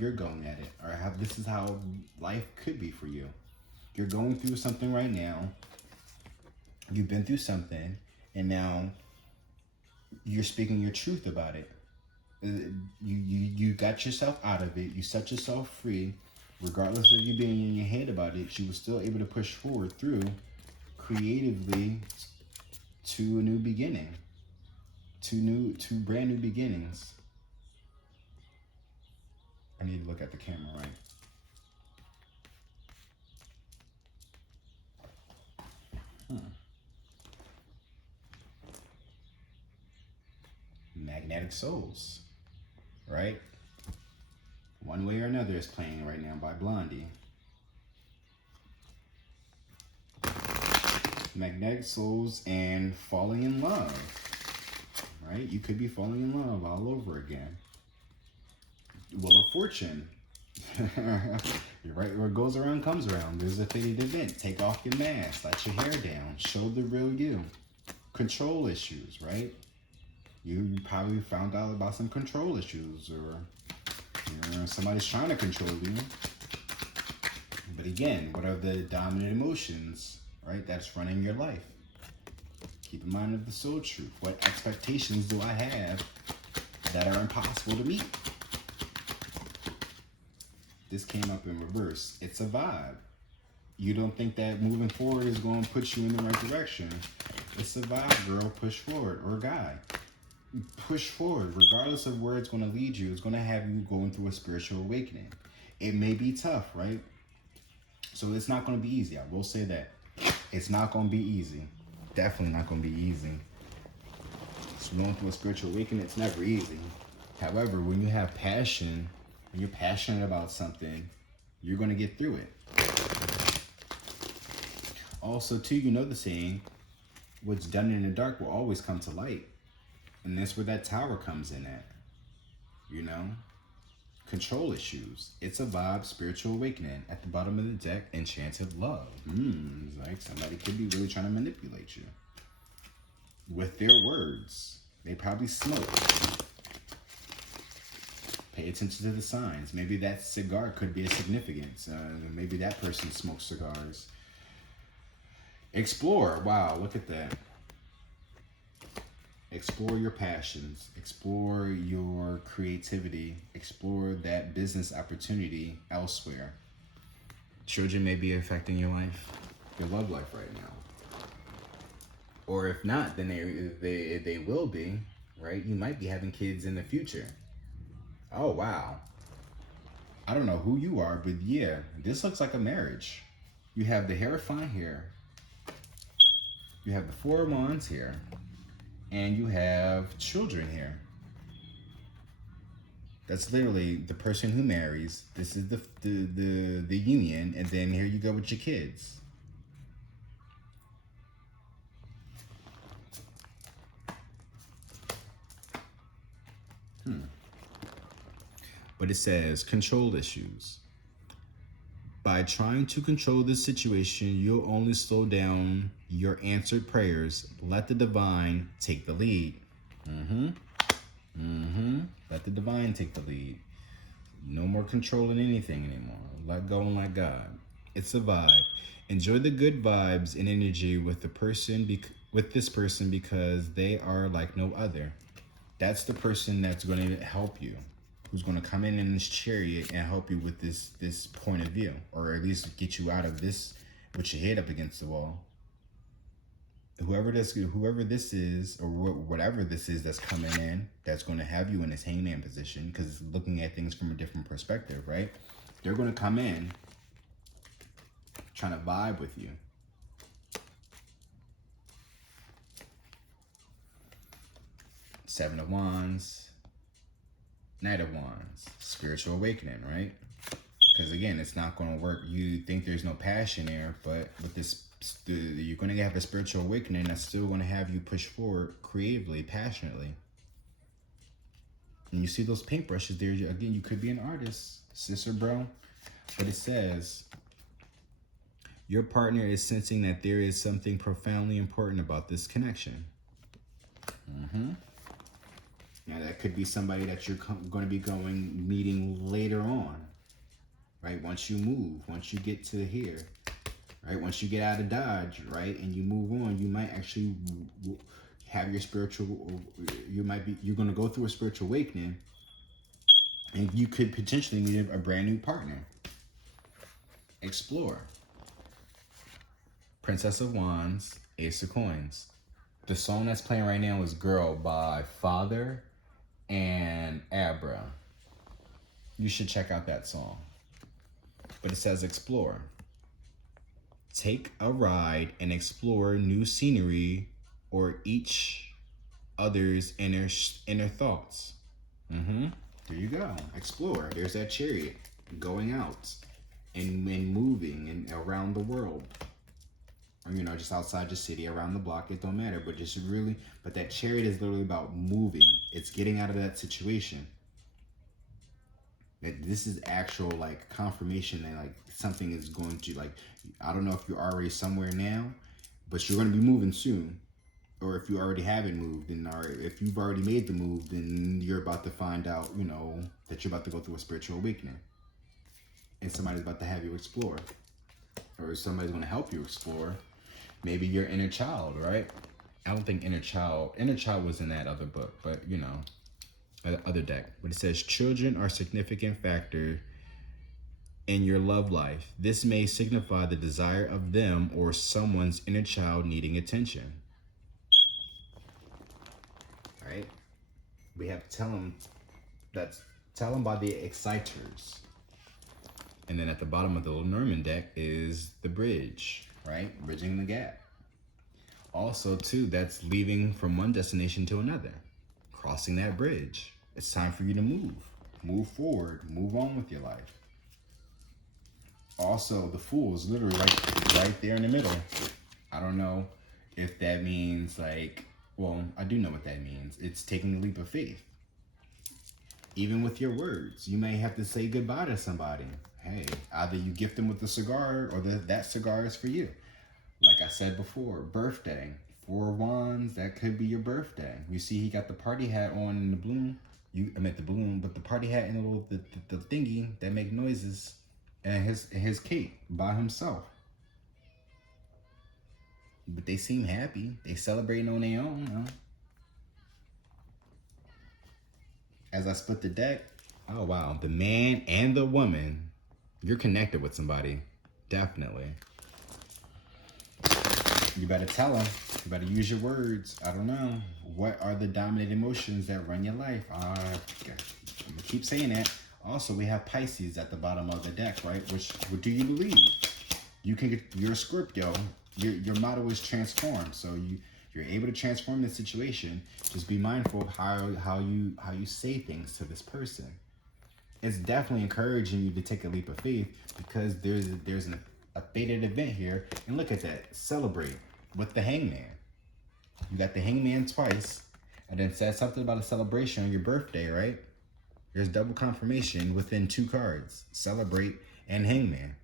you're going at it, or this is how life could be for you. You're going through something right now. You've been through something, and now you're speaking your truth about it. You got yourself out of it. You set yourself free. Regardless of you being in your head about it, you were still able to push forward through creatively to a new beginning, to brand new beginnings. I need to look at the camera right. Magnetic Souls, right? One Way or Another is playing right now by Blondie. Magnetic Souls and falling in love, right? You could be falling in love all over again. Wheel of Fortune. You're right, where it goes around comes around. There's a fated event. Take off your mask, let your hair down, show the real you. Control issues, right? You probably found out about some control issues, or somebody's trying to control you. But again, what are the dominant emotions, right, that's running your life? Keep in mind of the soul truth. What expectations do I have that are impossible to meet? This came up in reverse. It's a vibe. You don't think that moving forward is going to put you in the right direction. It's a vibe, girl. Push forward. Or guy. Push forward. Regardless of where it's going to lead you, it's going to have you going through a spiritual awakening. It may be tough, right? So it's not going to be easy. I will say that. It's not going to be easy. Definitely not going to be easy. So going through a spiritual awakening, it's never easy. However, when you have passion, when you're passionate about something, you're going to get through it. Also, too, you know the saying, what's done in the dark will always come to light. And that's where that tower comes in at. Control issues. It's a vibe, spiritual awakening. At the bottom of the deck, enchanted love. It's like somebody could be really trying to manipulate you with their words. They probably smoke. Pay attention to the signs. Maybe that cigar could be a significance. Maybe that person smokes cigars. Explore. Wow, look at that. Explore your passions. Explore your creativity. Explore that business opportunity elsewhere. Children may be affecting your life, your love life right now. Or if not, then they will be, right? You might be having kids in the future. Oh, wow. I don't know who you are, but yeah, this looks like a marriage. You have the Hierophant here. You have the Four of Wands here. And you have children here. That's literally the person who marries. This is the union, and then here you go with your kids. But it says control issues. By trying to control this situation, you'll only slow down your answered prayers. Let the divine take the lead. Let the divine take the lead. No more controlling anything anymore. Let go and let God. It's a vibe. Enjoy the good vibes and energy with this person because they are like no other. That's the person that's going to help you, who's going to come in this chariot and help you with this point of view, or at least get you out of this with your head up against the wall. Whoever this is, or whatever this is that's coming in, that's going to have you in this hangman position, because it's looking at things from a different perspective, right? They're going to come in trying to vibe with you. Seven of Wands, Knight of Wands, spiritual awakening, right? Because again, it's not going to work. You think there's no passion there, but with this, you're going to have a spiritual awakening that's still going to have you push forward creatively, passionately. And you see those paintbrushes there. Again, you could be an artist, sis or bro. But it says, your partner is sensing that there is something profoundly important about this connection. Now, that could be somebody that you're going to be meeting later on, right? Once you move, once you get to here, right? Once you get out of Dodge, right? And you move on, you might actually have your you're going to go through a spiritual awakening, and you could potentially meet a brand new partner. Explore. Princess of Wands, Ace of Coins. The song that's playing right now is Girl by Father and Abra. You should check out that song. But it says explore. Take a ride and explore new scenery or each other's inner thoughts. There you go. Explore. There's that chariot going out and moving and around the world. Or, just outside your city, around the block, it don't matter. But that chariot is literally about moving. It's getting out of that situation. That this is actual, confirmation that, something is going to, I don't know if you're already somewhere now, but you're going to be moving soon. Or if you already haven't moved, or if you've already made the move, then you're about to find out, that you're about to go through a spiritual awakening. And somebody's about to have you explore. Or somebody's going to help you explore. Maybe your inner child, right? I don't think inner child was in that other book, but other deck. But it says children are a significant factor in your love life. This may signify the desire of them or someone's inner child needing attention. Right? We have to tell them by the exciters. And then at the bottom of the Lenormand deck is the bridge, right? Bridging the gap. Also, too, that's leaving from one destination to another. Crossing that bridge. It's time for you to move. Move forward. Move on with your life. Also, the Fool is literally right there in the middle. I don't know if that means I do know what that means. It's taking a leap of faith. Even with your words, you may have to say goodbye to somebody. Hey, either you gift them with a cigar or that cigar is for you. Like I said before, birthday, Four of Wands, that could be your birthday. You see he got the party hat on in the balloon. The balloon, but the party hat and the thingy that make noises, and his cape by himself. But they seem happy. They celebrating on their own, As I split the deck, oh wow, the man and the woman, you're connected with somebody, definitely. You better tell them. You better use your words. I don't know. What are the dominant emotions that run your life? I'm gonna keep saying that. Also, we have Pisces at the bottom of the deck, right? Which, what do you believe? You can get, you're a Scorpio. Your motto is transform. So you're able to transform the situation. Just be mindful of how you say things to this person. It's definitely encouraging you to take a leap of faith because there's a fated event here. And look at that. Celebrate with the Hangman. You got the Hangman twice. And then said something about a celebration on your birthday, right? There's double confirmation within 2 cards. Celebrate and Hangman.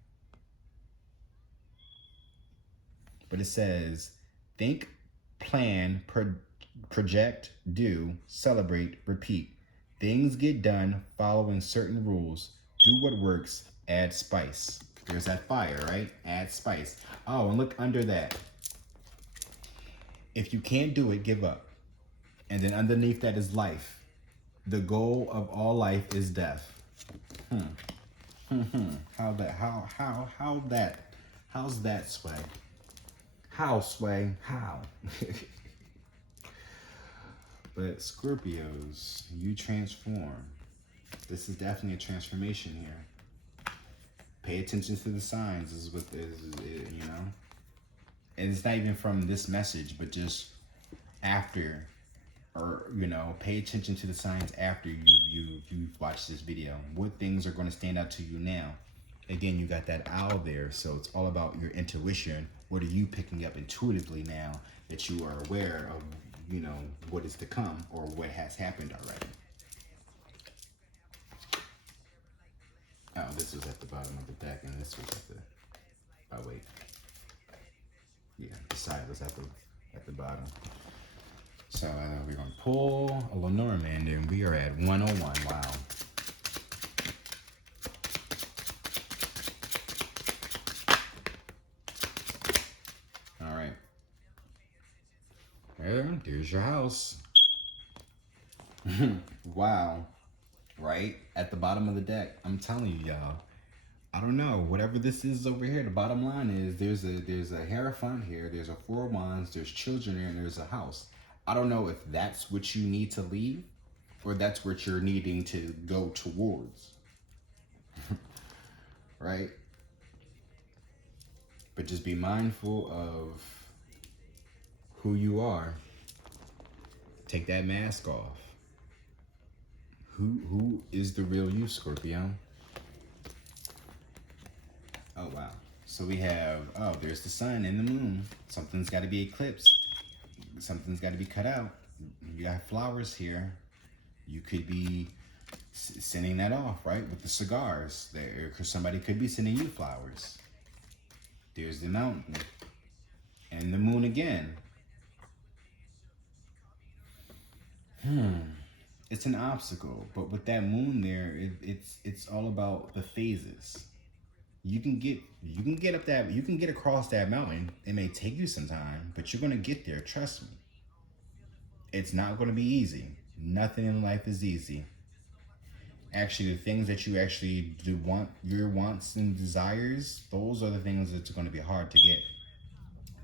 But it says, think, plan, project, do, celebrate, repeat. Things get done following certain rules. Do what works, add spice. There's that fire, right? Add spice. Oh, and look under that. If you can't do it, give up. And then underneath that is life. The goal of all life is death. How's that sway? How sway? How? But Scorpios, you transform. This is definitely a transformation here. Pay attention to the signs is what is, you know. And it's not even from this message, but just after, or you know, pay attention to the signs after you've watched this video. What things are going to stand out to you now? Again, you got that owl there, so it's all about your intuition. What are you picking up intuitively now that you are aware of, you know, what is to come or what has happened already? Oh, this was at the bottom of the deck, and this was at the. Oh wait. Yeah, the side was at the bottom. So we're gonna pull a Lenormand, and we are at 101. Wow. All right. There's your house. Wow. Right at the bottom of the deck. I'm telling you, y'all. I don't know. Whatever this is over here, the bottom line is there's a Hierophant here. There's a 4 of Wands. There's children here, and there's a house. I don't know if that's what you need to leave, or that's what you're needing to go towards. Right? But just be mindful of who you are. Take that mask off. Who is the real you, Scorpio? Oh, wow. So we have, oh, there's the sun and the moon. Something's got to be eclipsed. Something's got to be cut out. You got flowers here. You could be sending that off, right? With the cigars. Because somebody could be sending you flowers. There's the mountain. And the moon again. It's an obstacle. But with that moon there, it's all about the phases. You can get up that, you can get across that mountain. It may take you some time, but you're gonna get there, trust me. It's not gonna be easy. Nothing in life is easy. Actually, the things that you actually do want, your wants and desires, those are the things that's gonna be hard to get.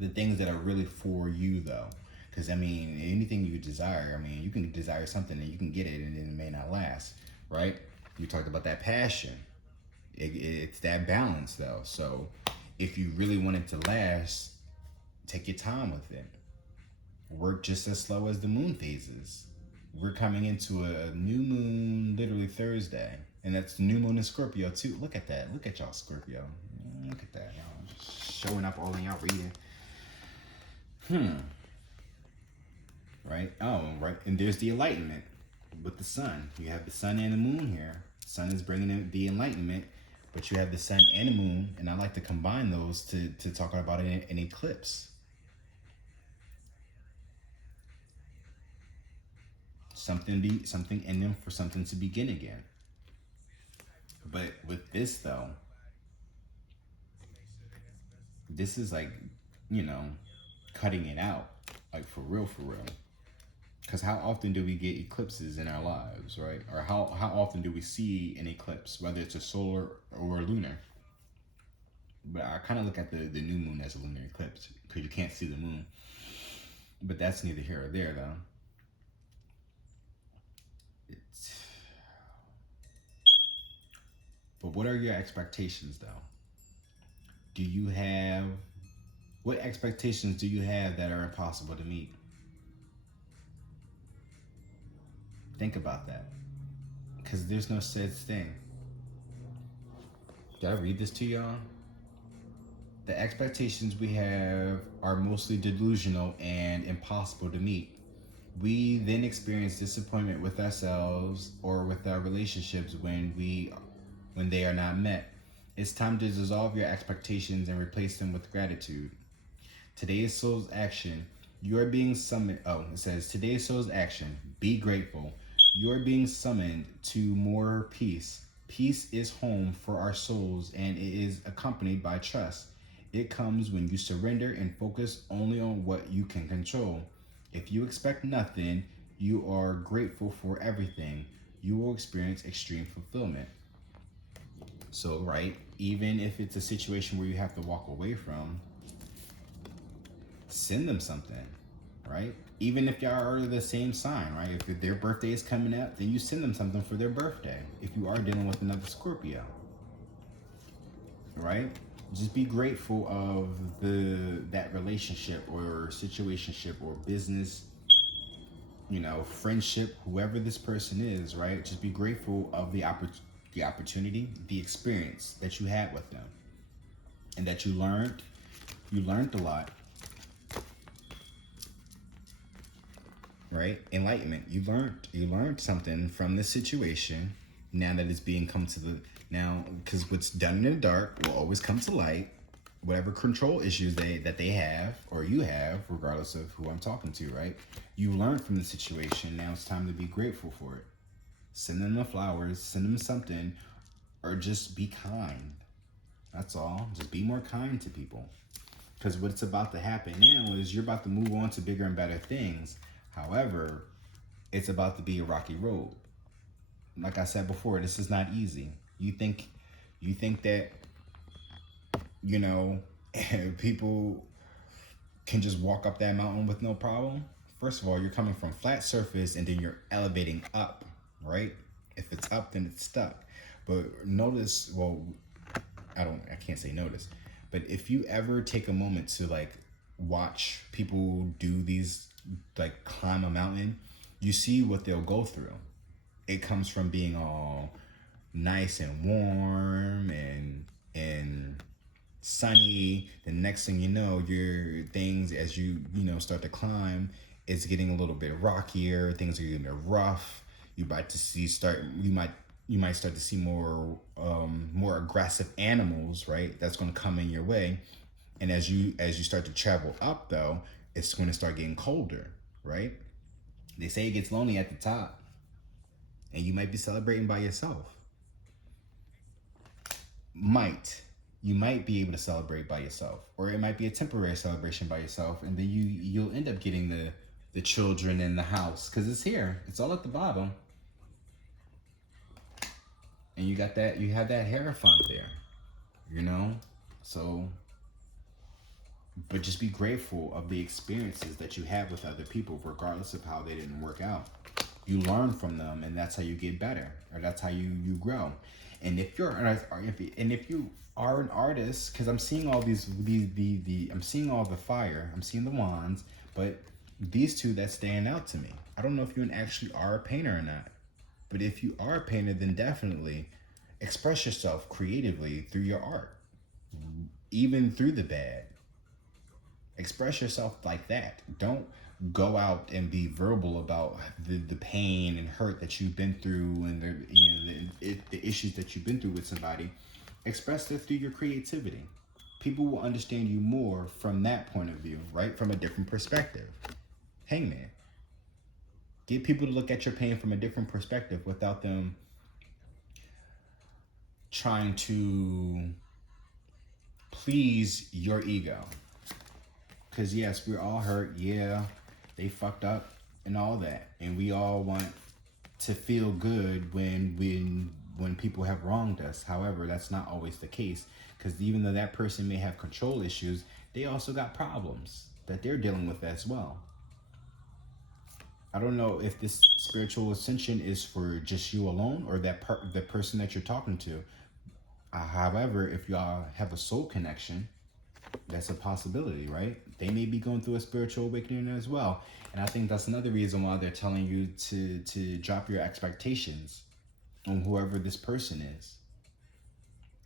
The things that are really for you though. Because I mean, anything you desire, I mean, you can desire something and you can get it and it may not last, right? You talked about that passion. It's that balance though. So if you really want it to last, take your time with it. Work just as slow as the moon phases. We're coming into a new moon literally Thursday. And that's the new moon in Scorpio too. Look at that. Look at y'all, Scorpio. Look at that. Y'all just showing up all in y'all reading. Right? Oh, right. And there's the enlightenment with the sun. You have the sun and the moon here. The sun is bringing in the enlightenment. But you have the sun and the moon, and I like to combine those to talk about an eclipse. Something ending for something to begin again. But with this though, this is like, you know, cutting it out, like for real, for real. Because how often do we get eclipses in our lives, right? Or how often do we see an eclipse, whether it's a solar or a lunar? But I kind of look at the new moon as a lunar eclipse because you can't see the moon. But that's neither here or there, though. But what are your expectations though? Do you have, what expectations do you have that are impossible to meet? Think about that. Because there's no such thing. Did I read this to y'all? The expectations we have are mostly delusional and impossible to meet. We then experience disappointment with ourselves or with our relationships when they are not met. It's time to dissolve your expectations and replace them with gratitude. Today's soul's action. You are being summoned. Oh, it says today's soul's action. Be grateful. You are being summoned to more peace. Peace is home for our souls and it is accompanied by trust. It comes when you surrender and focus only on what you can control. If you expect nothing, you are grateful for everything. You will experience extreme fulfillment. So, right, even if it's a situation where you have to walk away from, send them something, right? Even if y'all are the same sign, right? If their birthday is coming up, then you send them something for their birthday. If you are dealing with another Scorpio, right? Just be grateful of that relationship or situationship or business, friendship, whoever this person is, right? Just be grateful of the opportunity, the experience that you had with them, and that you learned. You learned a lot, right? Enlightenment. You learned something from this situation. Now that it's being come to the now, because what's done in the dark will always come to light. Whatever control issues that they have or you have, regardless of who I'm talking to, right? You learned from the situation. Now it's time to be grateful for it. Send them the flowers, send them something, or just be kind. That's all. Just be more kind to people. Because what's about to happen now is you're about to move on to bigger and better things. However, it's about to be a rocky road. Like I said before, this is not easy. You think that, you know, people can just walk up that mountain with no problem? First of all, you're coming from flat surface and then you're elevating up, right? If it's up, then it's stuck. But notice, well, I can't say notice, but if you ever take a moment to like watch people do these, like climb a mountain, you see what they'll go through. It comes from being all nice and warm and sunny. The next thing you know, your things as start to climb, it's getting a little bit rockier. Things are getting rough. You might start to see more aggressive animals, right? That's going to come in your way. And as you start to travel up, though, it's going to start getting colder, right? They say it gets lonely at the top, and you might be celebrating by yourself. You might be able to celebrate by yourself, or it might be a temporary celebration by yourself, and then you'll end up getting the children in the house because it's here. It's all at the bottom, and you have that hierophant there, So, but just be grateful of the experiences that you have with other people, regardless of how they didn't work out. You learn from them, and that's how you get better, or that's how you grow. And if you're if you are an artist, because I'm seeing all I'm seeing all the fire, I'm seeing the wands, but these two that stand out to me. I don't know if you actually are a painter or not, but if you are a painter, then definitely express yourself creatively through your art, even through the bad. Express yourself like that. Don't go out and be verbal about the pain and hurt that you've been through and the issues that you've been through with somebody. Express that through your creativity. People will understand you more from that point of view, right? From a different perspective. Hangman. Get people to look at your pain from a different perspective without them trying to please your ego. Because yes, we're all hurt. Yeah, they fucked up and all that. And we all want to feel good when people have wronged us. However, that's not always the case. Because even though that person may have control issues, they also got problems that they're dealing with as well. I don't know if this spiritual ascension is for just you alone or the person that you're talking to. However, if y'all have a soul connection, that's a possibility, right? They may be going through a spiritual awakening as well. And I think that's another reason why they're telling you to drop your expectations on whoever this person is,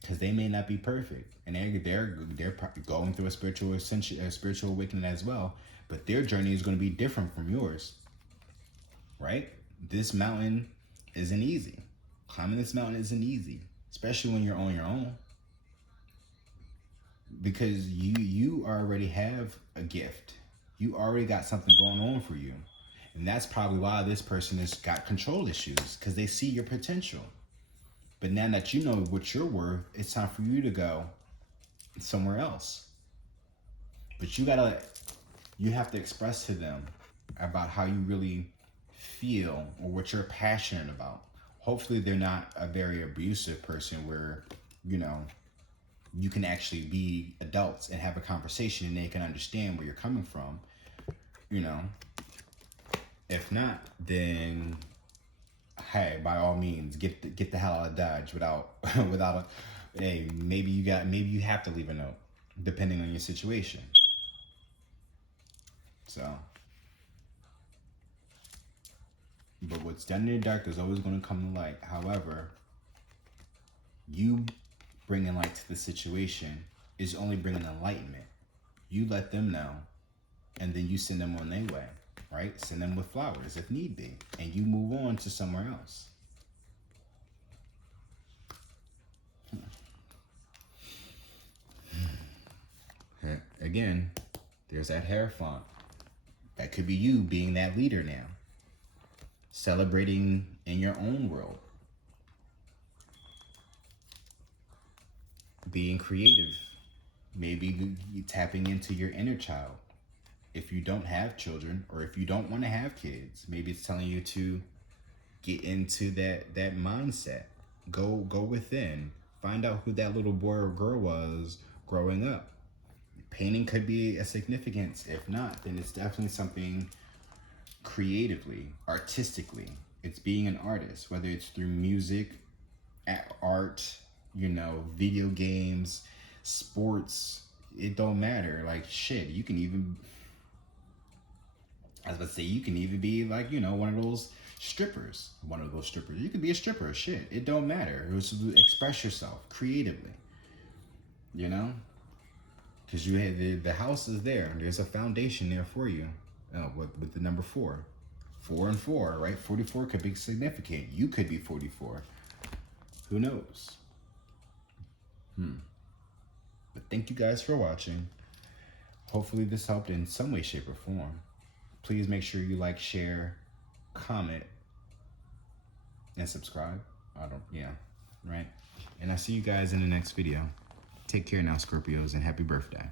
because they may not be perfect, and they're going through a spiritual ascension, a spiritual awakening as well. But their journey is going to be different from yours, right? This mountain isn't easy. Climbing this mountain isn't easy, especially when you're on your own, because you already have a gift. You already got something going on for you, and that's probably why this person has got control issues, because they see your potential. But now that you know what you're worth, it's time for you to go somewhere else. But you have to express to them about how you really feel or what you're passionate about. Hopefully they're not a very abusive person where, you know, you can actually be adults and have a conversation and they can understand where you're coming from, you know. If not, then hey, by all means, get the hell out of Dodge without without a hey, maybe you have to leave a note, depending on your situation. So, but what's done in the dark is always going to come to light. However, you bringing light to the situation is only bringing enlightenment. You let them know, and then you send them on their way, right? Send them with flowers if need be, and you move on to somewhere else. Again, there's that Hierophant. That could be you being that leader now, celebrating in your own world, being creative, maybe tapping into your inner child. If you don't have children, or if you don't want to have kids, maybe it's telling you to get into that mindset. Go within. Find out who that little boy or girl was growing up. Painting could be a significance. If not, then it's definitely something creatively, artistically. It's being an artist, whether it's through music, art, you know, video games, sports. It don't matter. Like shit, you can even, I was about to say, you can even be like, you know, one of those strippers. One of those strippers. You can be a stripper. Shit, it don't matter. It was to express yourself creatively. You know, because you had the house is there. There's a foundation there for you. With the number 4, 4 and 4, right? 44 could be significant. You could be 44. Who knows? But thank you guys for watching. Hopefully this helped in some way, shape, or form. Please make sure you like, share, comment, and subscribe. Right? And I'll see you guys in the next video. Take care now, Scorpios, and happy birthday.